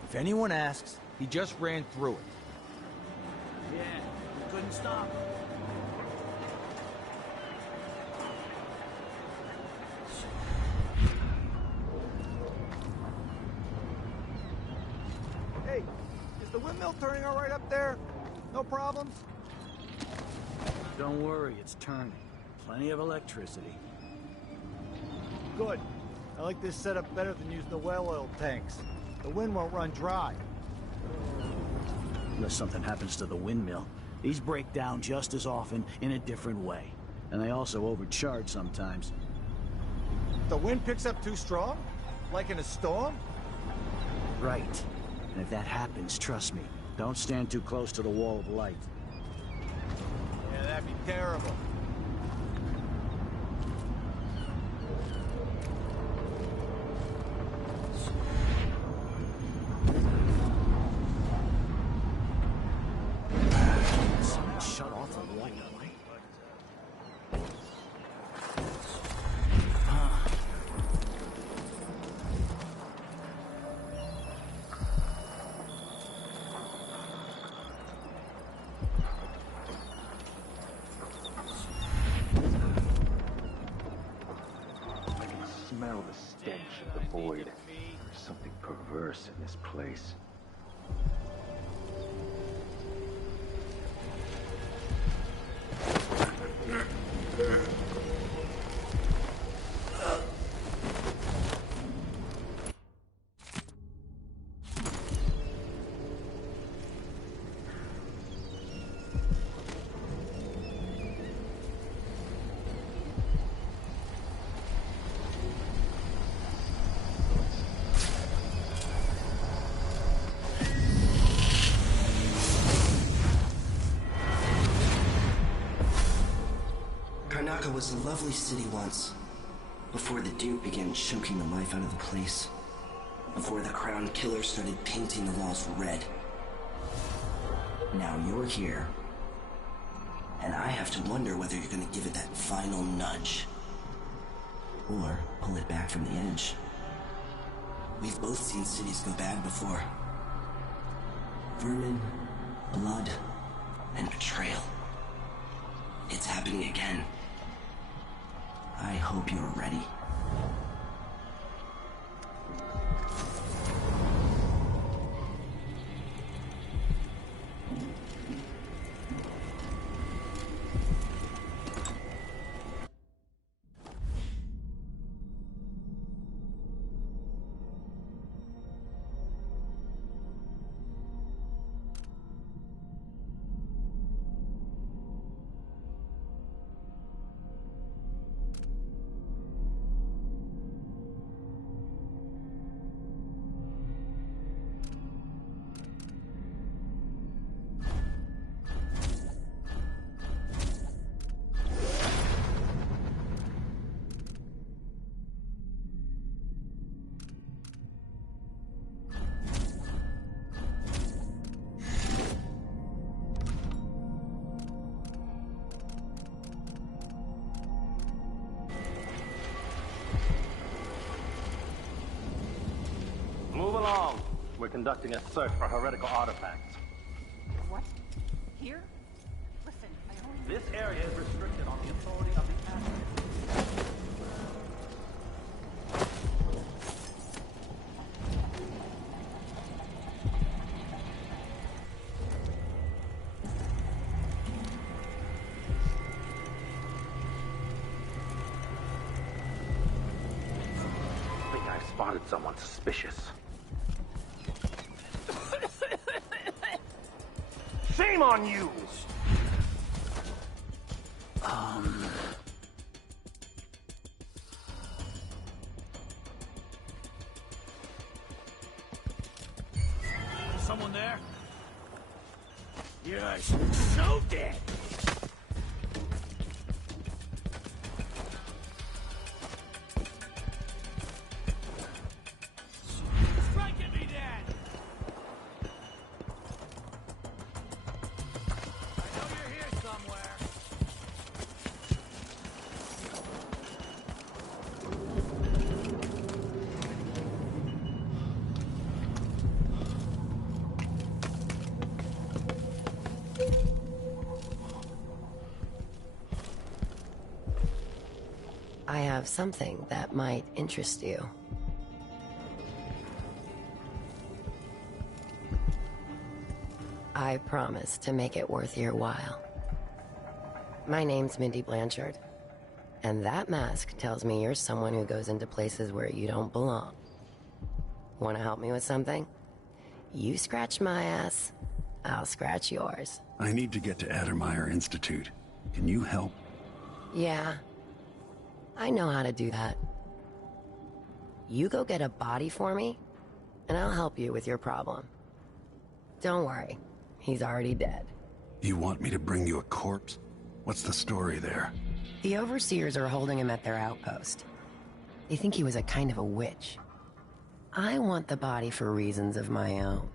If anyone asks, he just ran through it. Yeah, we couldn't stop him. Hey, is the windmill turning all right up there? No problems? Don't worry, it's turning. Plenty of electricity. Good. I like this setup better than using the well oil tanks. The wind won't run dry. Unless something happens to the windmill. These break down just as often in a different way. And they also overcharge sometimes. The wind picks up too strong? Like in a storm? Right. And if that happens, trust me, don't stand too close to the wall of light. Yeah, that'd be terrible. Someone shut off the light. I can smell the stench of the void. There's something perverse in this place. Karnaca was a lovely city once, before the Duke began choking the life out of the place, before the Crown Killer started painting the walls red. Now you're here, and I have to wonder whether you're gonna give it that final nudge, or pull it back from the edge. We've both seen cities go bad before. Vermin, blood, and betrayal. It's happening again. I hope you're ready. Move along. We're conducting a search for heretical artifacts. What? Here? Listen, I only... This area is restricted on the authority of the Advocate. I think I spotted someone suspicious. Shame on you! Someone there? You're so dead! Strike at me, Dad! I know you're here somewhere. I have something that might interest you. I promise to make it worth your while. My name's Mindy Blanchard, and that mask tells me you're someone who goes into places where you don't belong. Want to help me with something? You scratch my ass, I'll scratch yours. I need to get to Addermeyer Institute. Can you help? Yeah, I know how to do that. You go get a body for me, and I'll help you with your problem. Don't worry, he's already dead. You want me to bring you a corpse? What's the story there? The overseers are holding him at their outpost. They think he was a kind of a witch. I want the body for reasons of my own.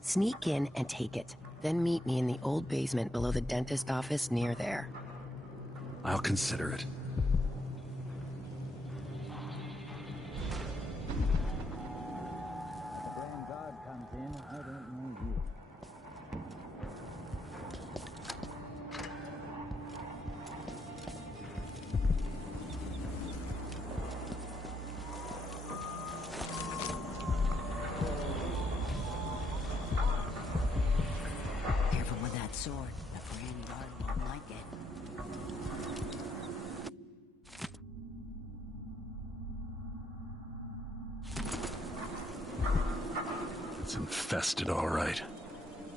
Sneak in and take it, then meet me in the old basement below the dentist office near there. I'll consider it. Careful with that sword. The Grand Guard won't like it. It's infested, all right.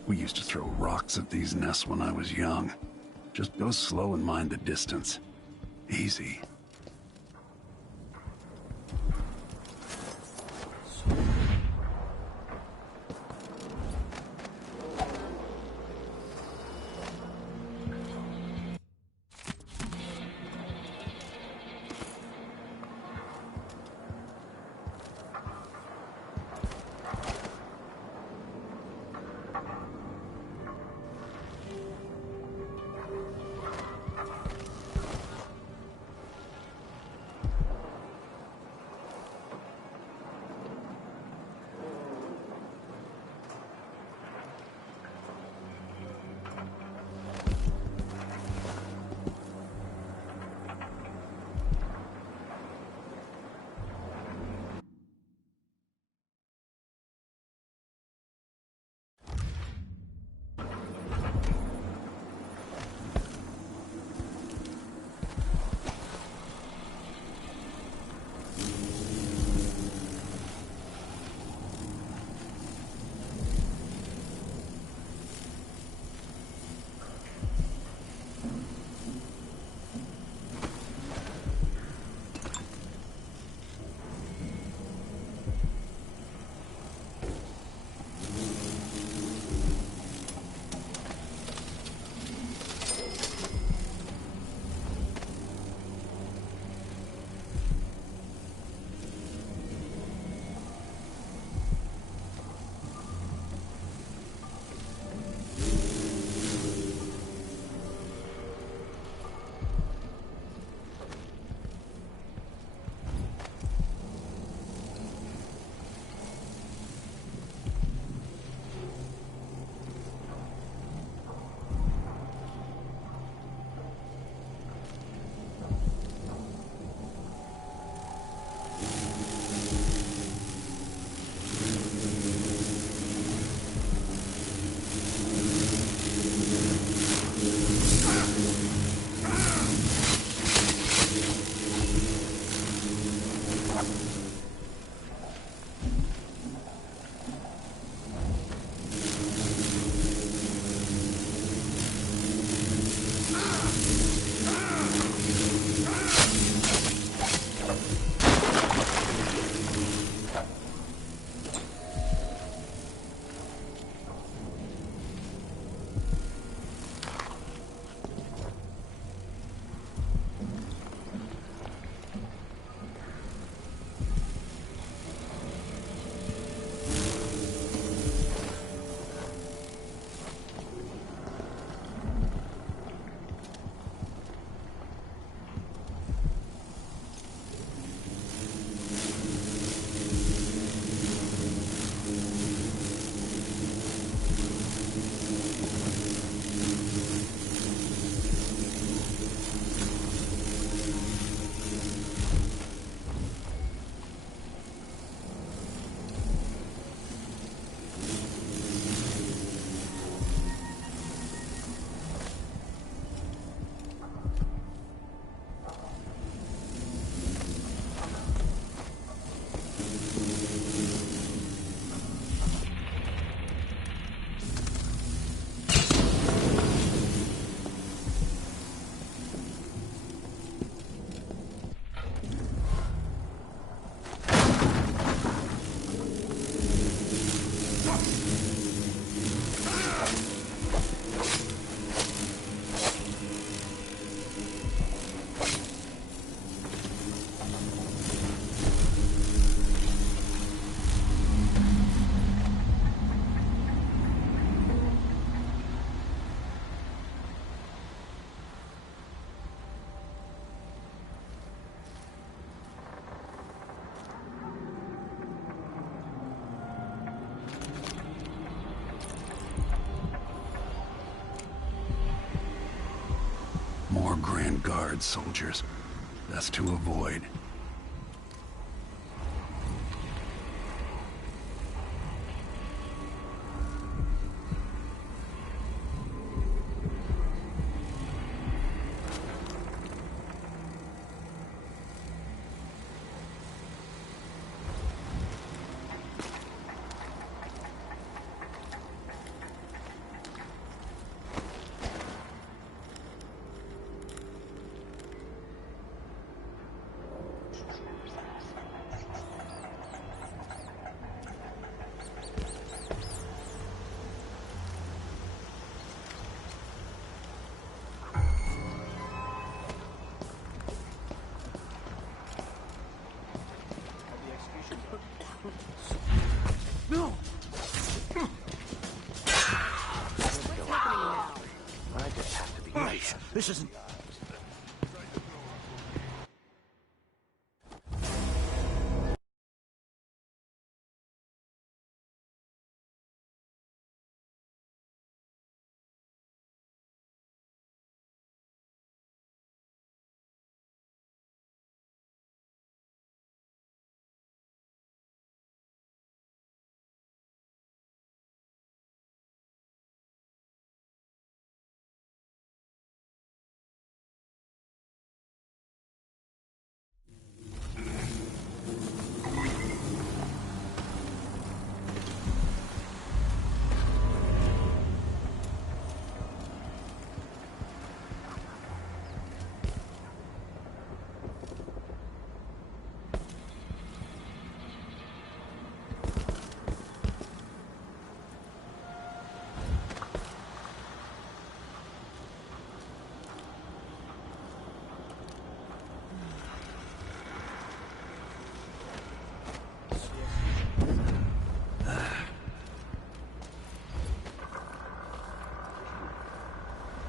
We used to throw rocks at these nests when I was young. Just go slow and mind the distance. Easy. More Grand Guard soldiers. Best to avoid. No! What's happening now? I just have to be Right. nice. This isn't...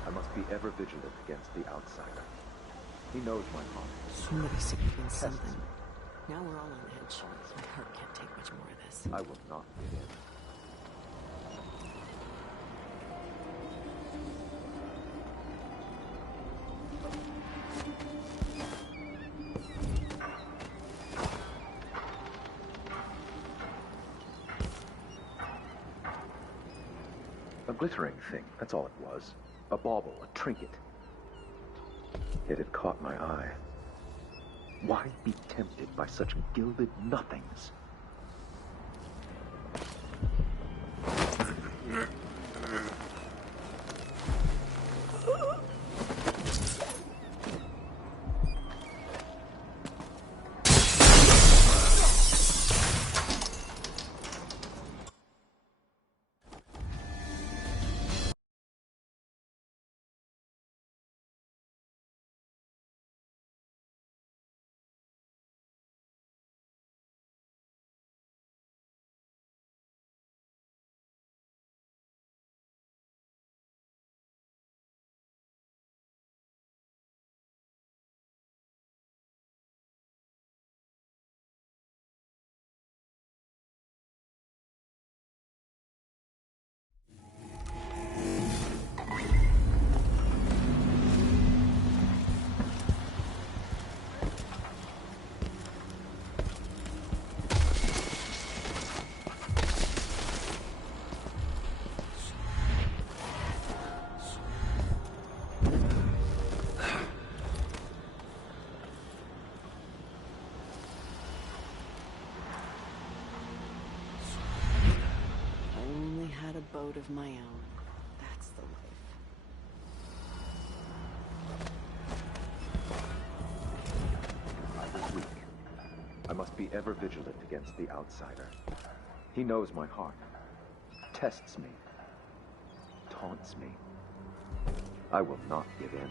I must be ever vigilant against the outsider. He knows my heart. Somebody significant something. Now we're all on edge. My heart can't take much more of this. I will not give in. A glittering thing, that's all it was. A bauble, a trinket. It had caught my eye. Why be tempted by such gilded nothings? I only had a boat of my own. That's the life. I was weak. I must be ever vigilant against the outsider. He knows my heart. Tests me. Taunts me. I will not give in.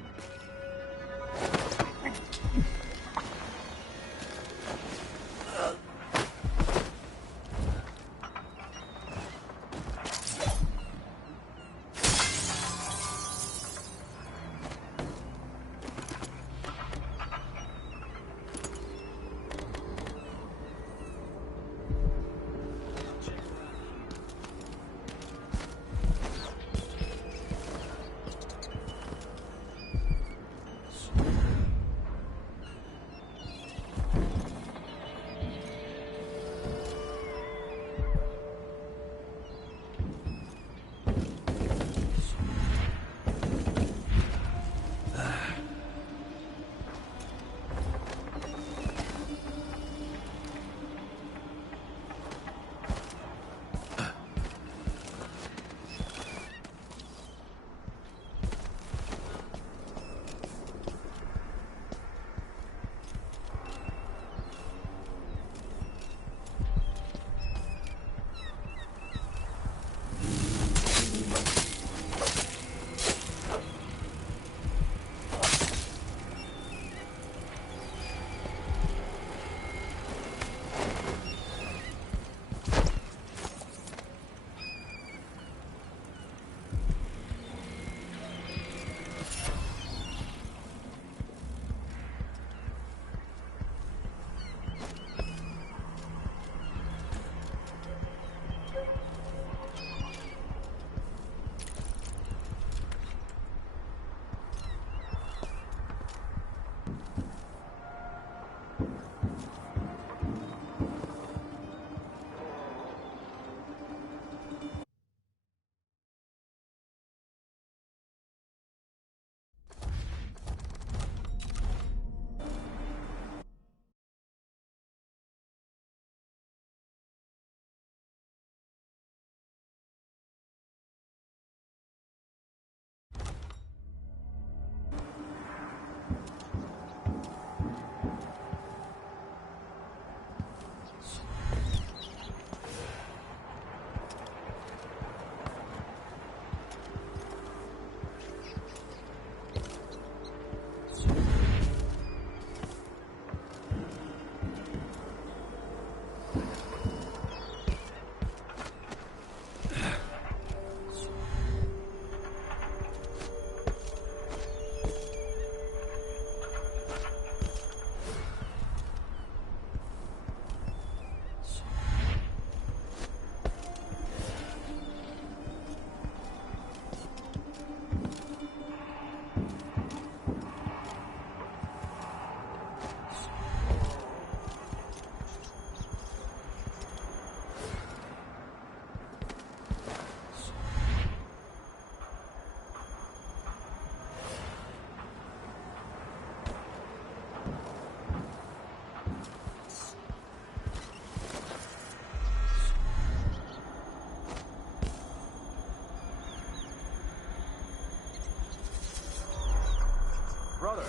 brother.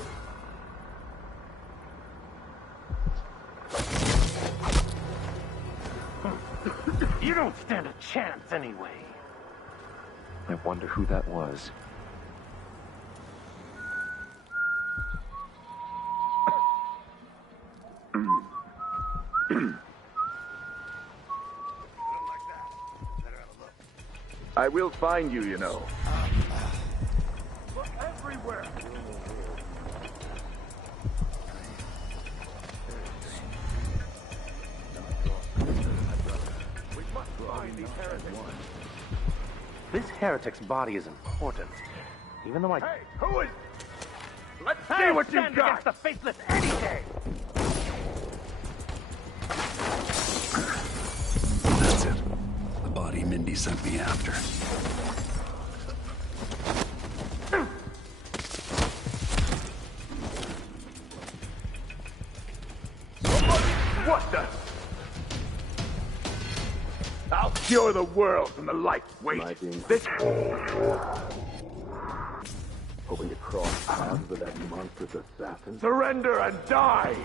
You don't stand a chance anyway. I wonder who that was. I will find you, you know. Look everywhere. We must find these heretics. This heretic's body is important. Even though I... Hey, who is... Let's see I'll what you've stand got! against the faithless any day! That's it. The body Mindy sent me after. What the... I'll cure the world from the light. Wait, this... Hoping to cross paths with that monstrous assassin? Surrender and die!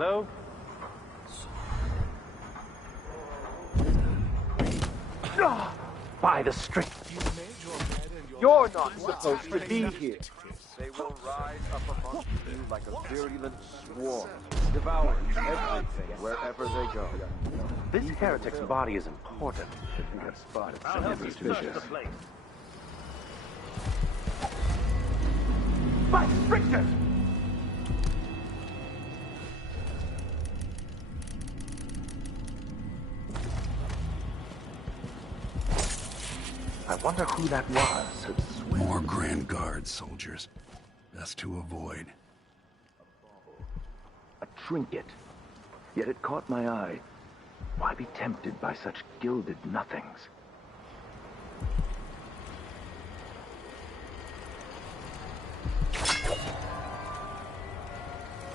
Hello? By the strict... You're not supposed to be here. They will rise up amongst you like a virulent swarm, devouring everything wherever they go. This heretic's body is important. You have spotted I'll help you search suspicious. the place. By strictures! I wonder who that was. More Grand Guard soldiers. Best to avoid. A trinket. Yet it caught my eye. Why be tempted by such gilded nothings?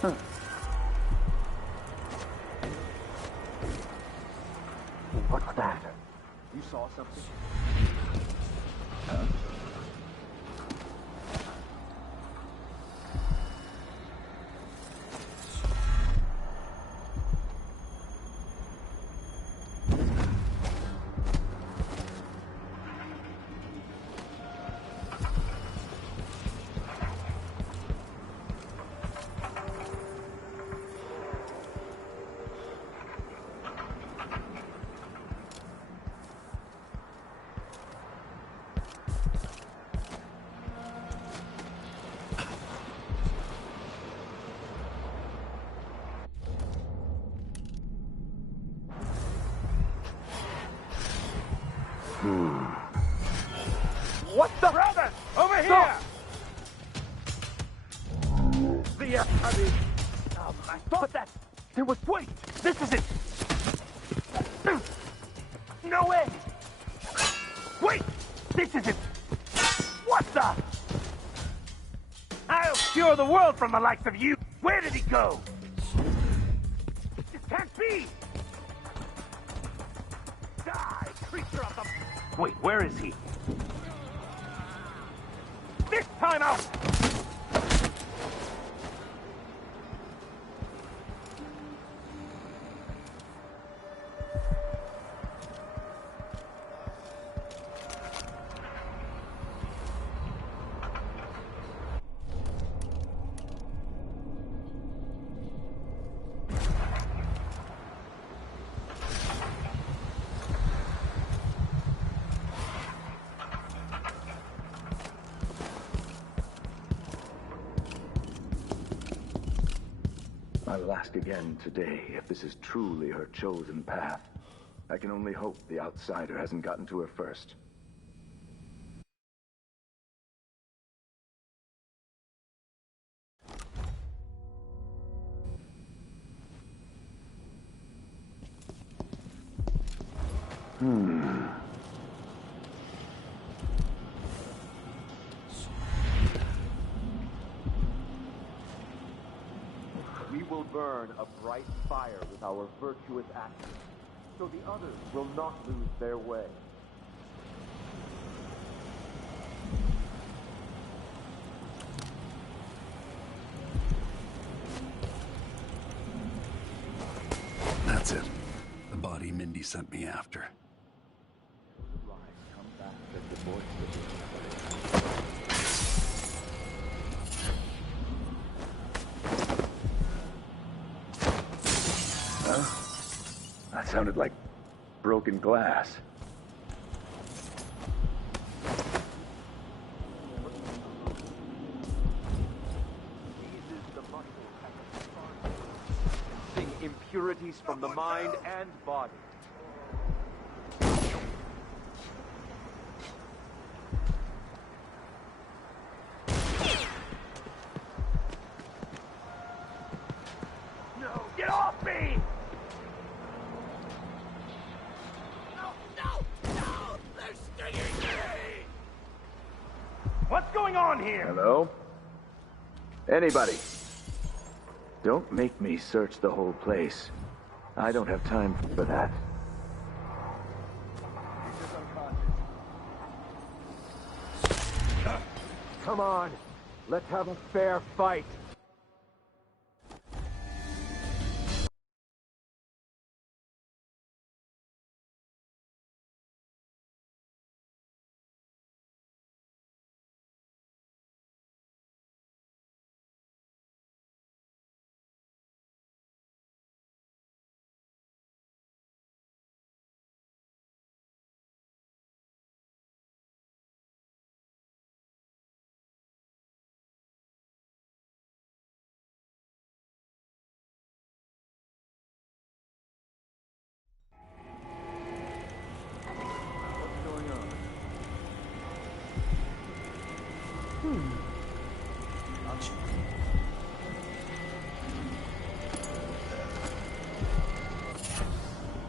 Huh. What's that? You saw something? What the... Brother! Over here! I thought that... There was... Wait! This is it! No way! Wait! This is it! What the... I'll cure the world from the likes of you! Where did he go? This can't be! Die, creature of the... Wait, where is he? This time out! I will ask again today if this is truly her chosen path. I can only hope the outsider hasn't gotten to her first. We will burn a bright fire with our virtuous actions, so the others will not lose their way. That's it. The body Mindy sent me after. Huh? That sounded like broken glass. Impurities from the mind and body. No, get off me! No! They're stinging me! What's going on here? Hello? Anybody? Don't make me search the whole place. I don't have time for that. Come on, let's have a fair fight.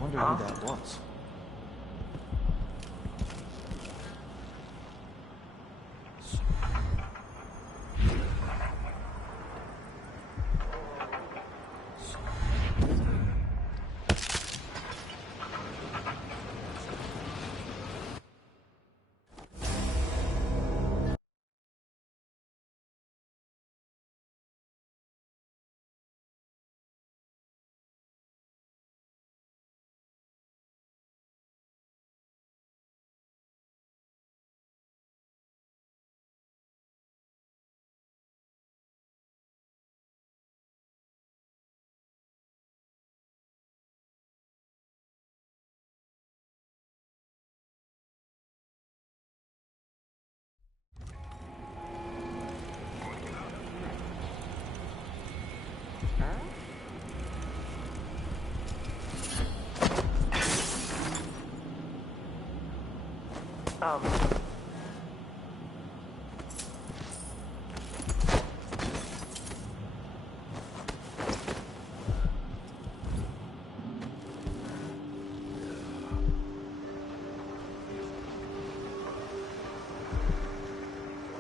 Wonder who that was.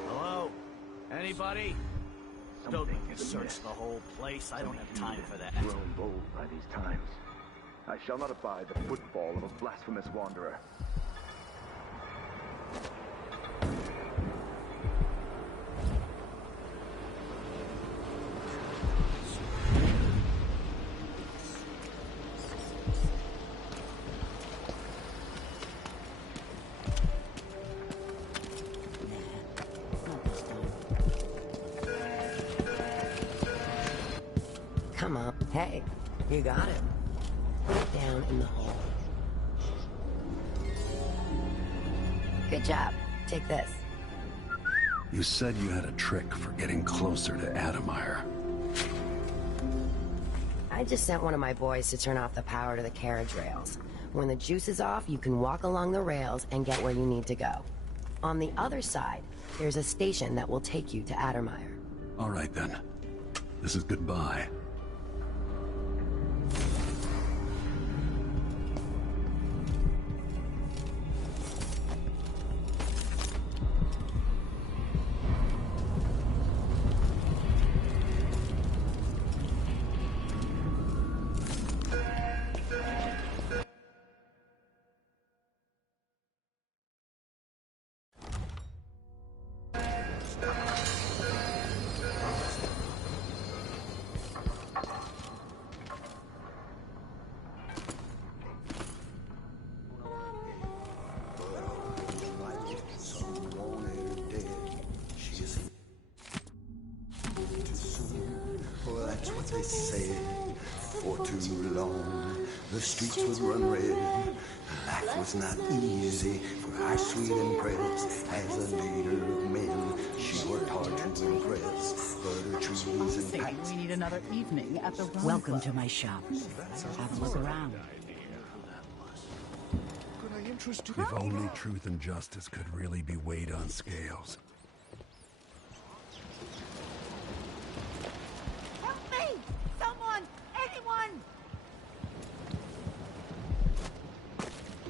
Hello? Anybody? Don't make me search the whole place. I don't have time for that. Grown bold by these times. I shall not abide the footfall of a blasphemous wanderer. Come on. Hey, you got it. Put it down in the hole. Good job. Take this. You said you had a trick for getting closer to Adamire. I just sent one of my boys to turn off the power to the carriage rails. When the juice is off, you can walk along the rails and get where you need to go. On the other side, there's a station that will take you to Addermire. All right, then. This is goodbye. They said for too long the streets would run red. Life was not easy for our sweet Empress. As a leader of men, she worked hard to impress. But her trees and pipes. We need another evening at the Welcome to my shop. Have a look around. If only truth and justice could really be weighed on scales. Help me! Someone! Anyone!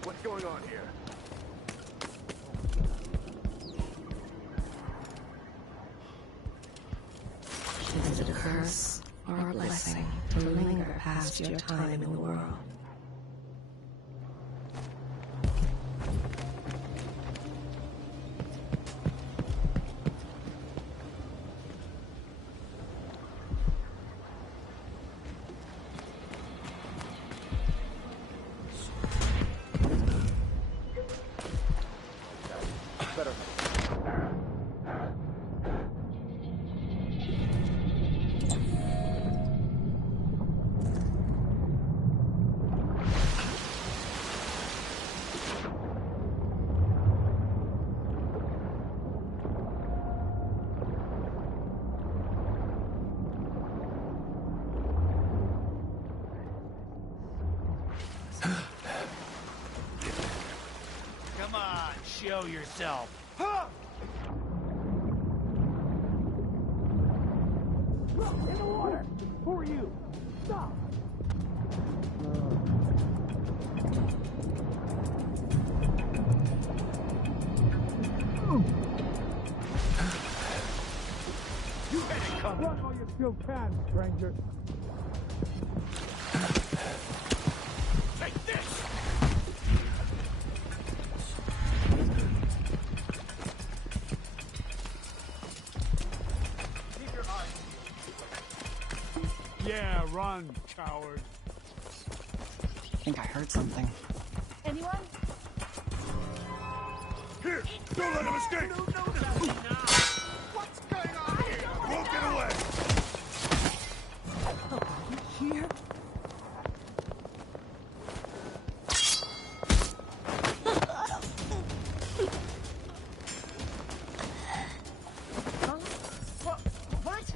What's going on here? Is it a curse or a blessing to linger past your time in the world? Come on, show yourself. In the water! Who are you? Stop! You had it covered. Run while you still can, stranger. Take this! Keep your eyes. Yeah, run, coward. I think I heard something. Anyone? Here! Don't let him escape! No. What's going on here? Won't get away! Here? What?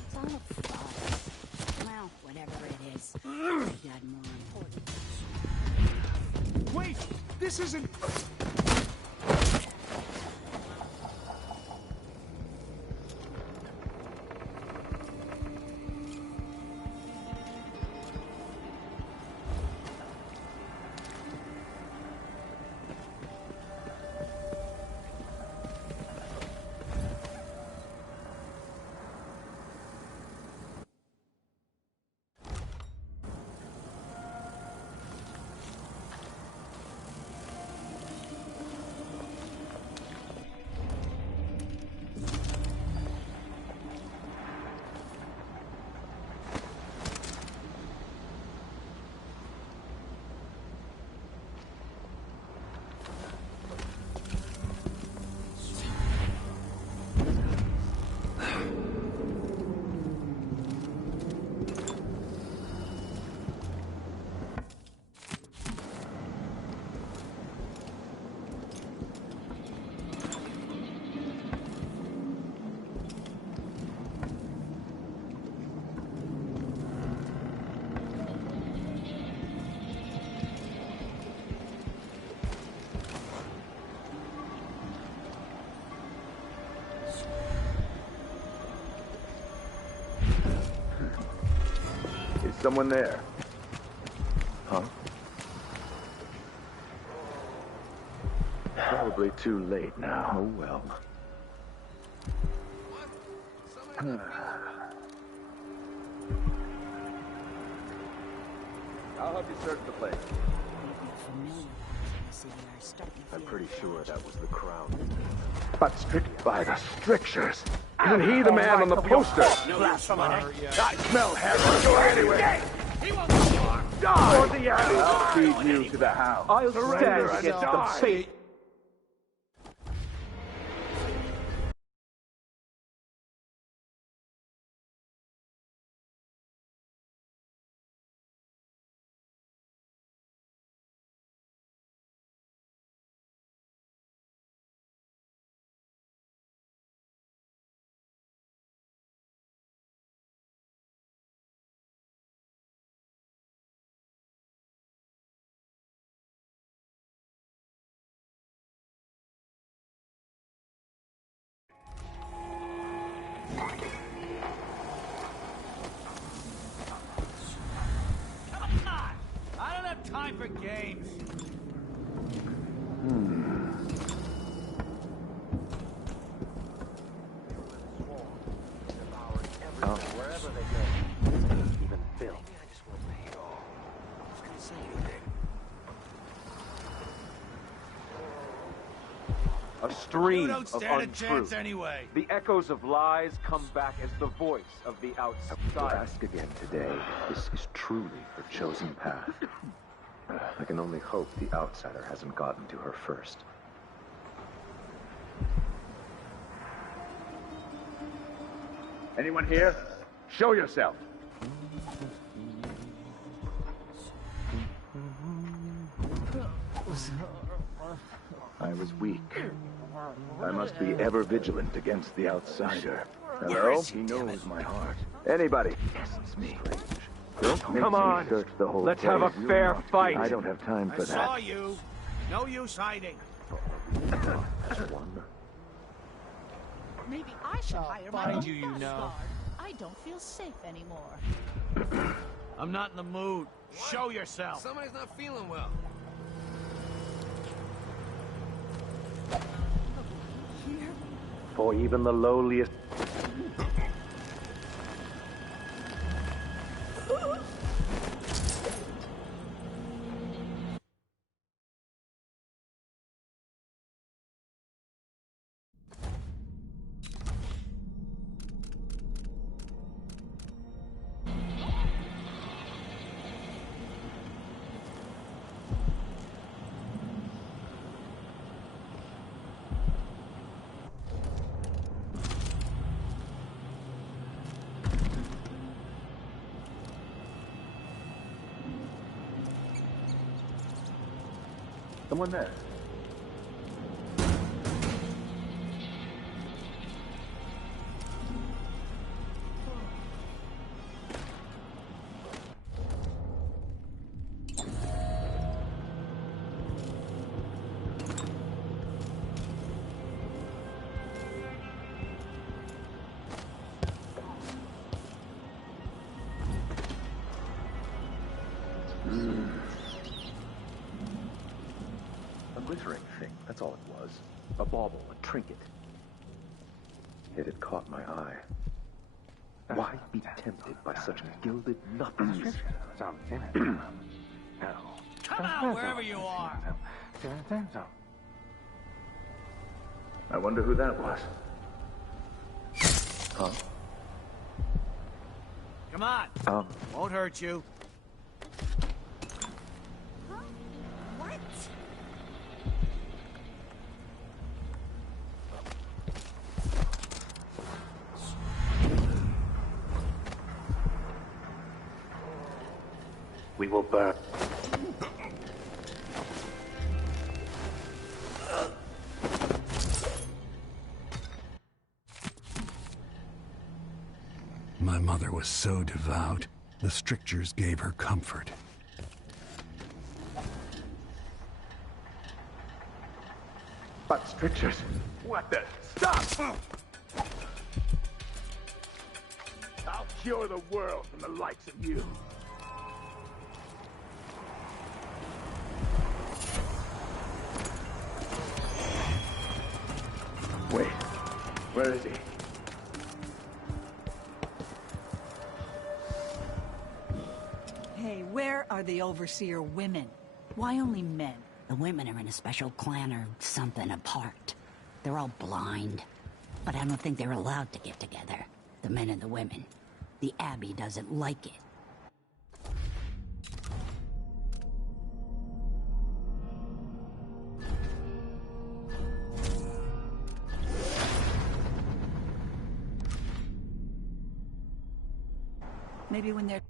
It's all a fraud. Well, whatever it is, I've got more important. Wait! This isn't... Someone there. Huh? Probably too late now. Oh well. I'll help you search the place. I'm pretty sure that was the crowd. But strict by the strictures. Isn't he the man on the poster? I smell heaven. Go anyway. He won't do harm. Die! For the I'll feed you to the house. I'll stand against the fate. I don't have time for games. Wherever they go, even Phil. Maybe I just want to hear all. I was gonna say anything. A stream You don't of stand a untruth. chance anyway. The echoes of lies come back as the voice of the outside. I ask again today if this is truly her chosen path. I can only hope the outsider hasn't gotten to her first. Anyone here? Show yourself. I was weak. I must be ever vigilant against the outsider. Hello? He knows my heart. Anybody? It's me. Come on. Let's have a fair fight. I don't have time for I that. saw you. No use hiding. Maybe I should hire my find own you, you know. bodyguard. I don't feel safe anymore. I'm not in the mood. Show yourself. Somebody's not feeling well. For even the lowliest... Someone there. A glittering thing, that's all it was. A bauble, a trinket. It had caught my eye. Why be tempted by such gilded nothingness? Come out wherever you are. I wonder who that was. Huh? Come on. Won't hurt you. What? We will burn. My mother was so devout, the strictures gave her comfort. But strictures? What the? Stop! I'll cure the world from the likes of you. Where is he? Hey, where are the Overseer women? Why only men? The women are in a special clan or something apart. They're all blind. But I don't think they're allowed to get together. The men and the women. The Abbey doesn't like it. Maybe when they're...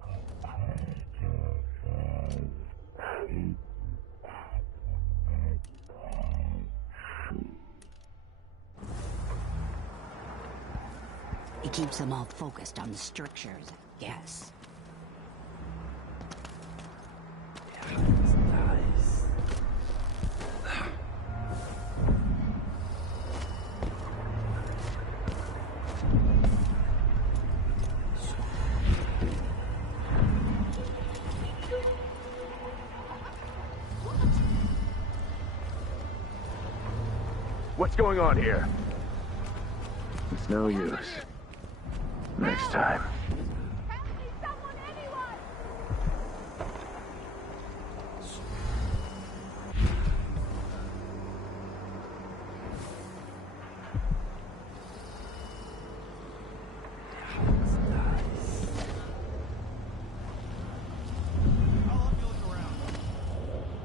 It keeps them all focused on the strictures, I guess. What's going on here? It's no use. Next time.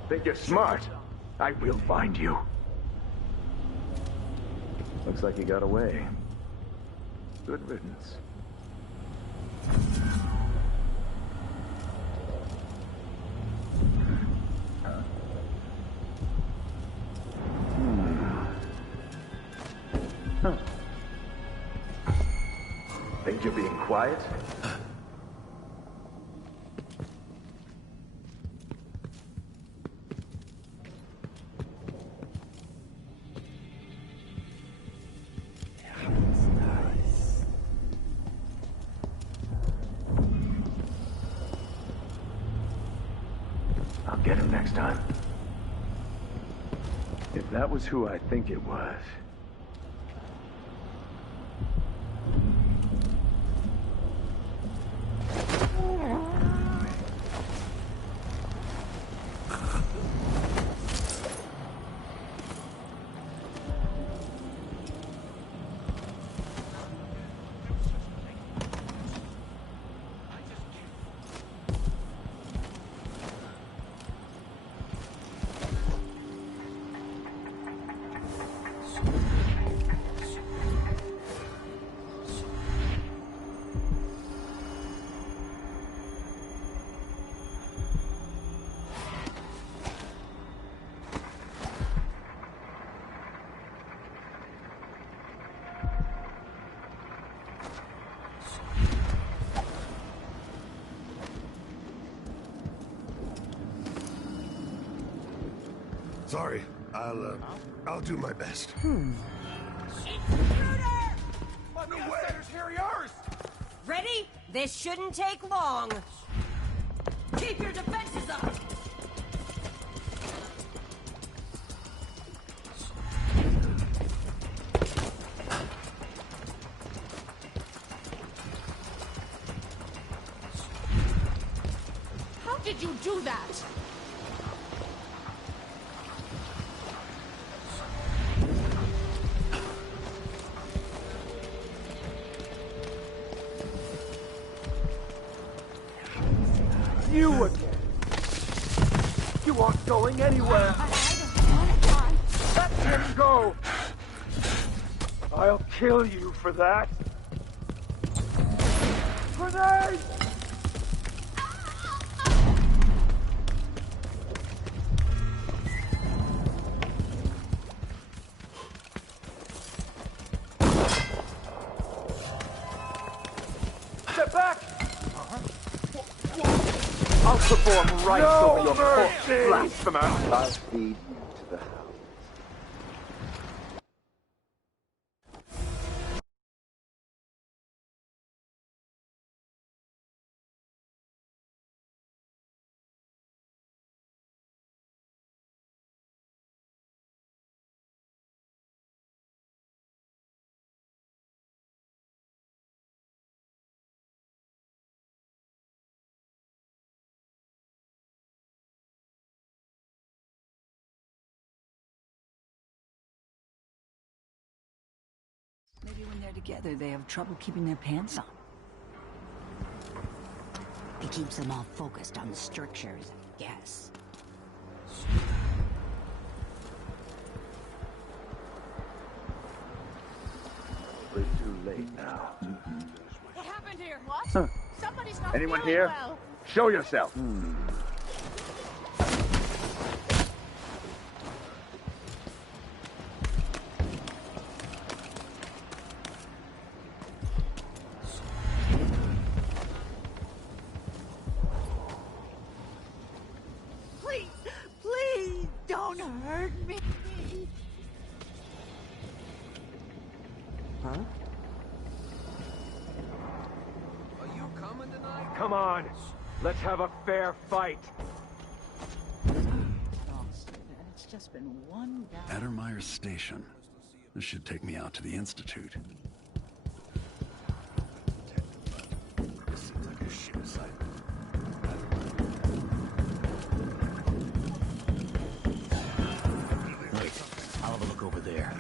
Think you're smart? I will find you. Looks like you got away. Good riddance. Huh. Think you're being quiet? I'll get him next time. If that was who I think it was... Sorry, I'll do my best. Ready? This shouldn't take long. Keep your defenses up! How did you do that? You again! You aren't going anywhere! Let him go! I'll kill you for that! Grenade! Step back! I'll perform rites over your corpse, blasphemer! I'll feed you to the house. when they're together, they have trouble keeping their pants on. It keeps them all focused on the strictures, I guess. It's too late now. What happened here? What? Huh. Somebody's not Anyone feeling here? well. Show yourself. Please, please, don't hurt me. Huh? Are you coming tonight? Come on. Let's have a fair fight. It's just been one guy. Addermeyer Station. This should take me out to the Institute. This seems like a ship site. Wait, I'll have a look over there.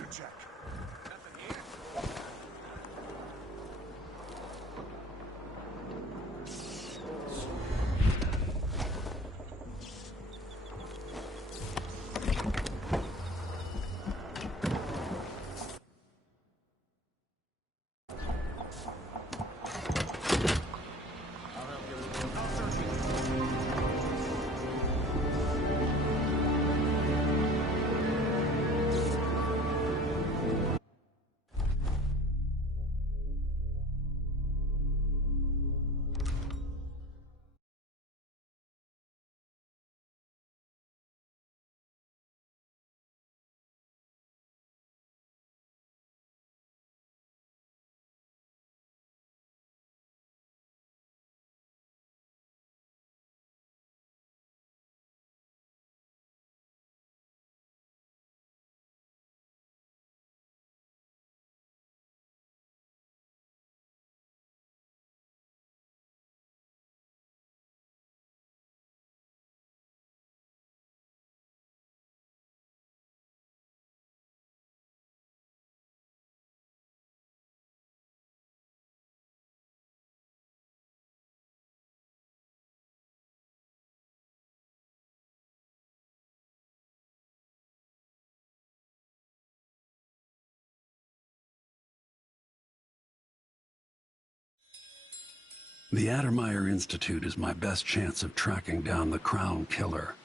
The Addermeyer Institute is my best chance of tracking down the Crown Killer.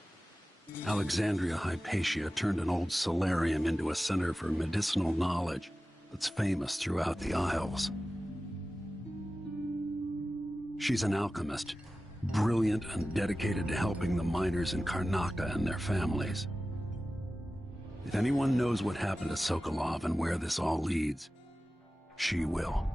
Alexandria Hypatia turned an old solarium into a center for medicinal knowledge that's famous throughout the Isles. She's an alchemist, brilliant and dedicated to helping the miners in Karnaka and their families. If anyone knows what happened to Sokolov and where this all leads, she will.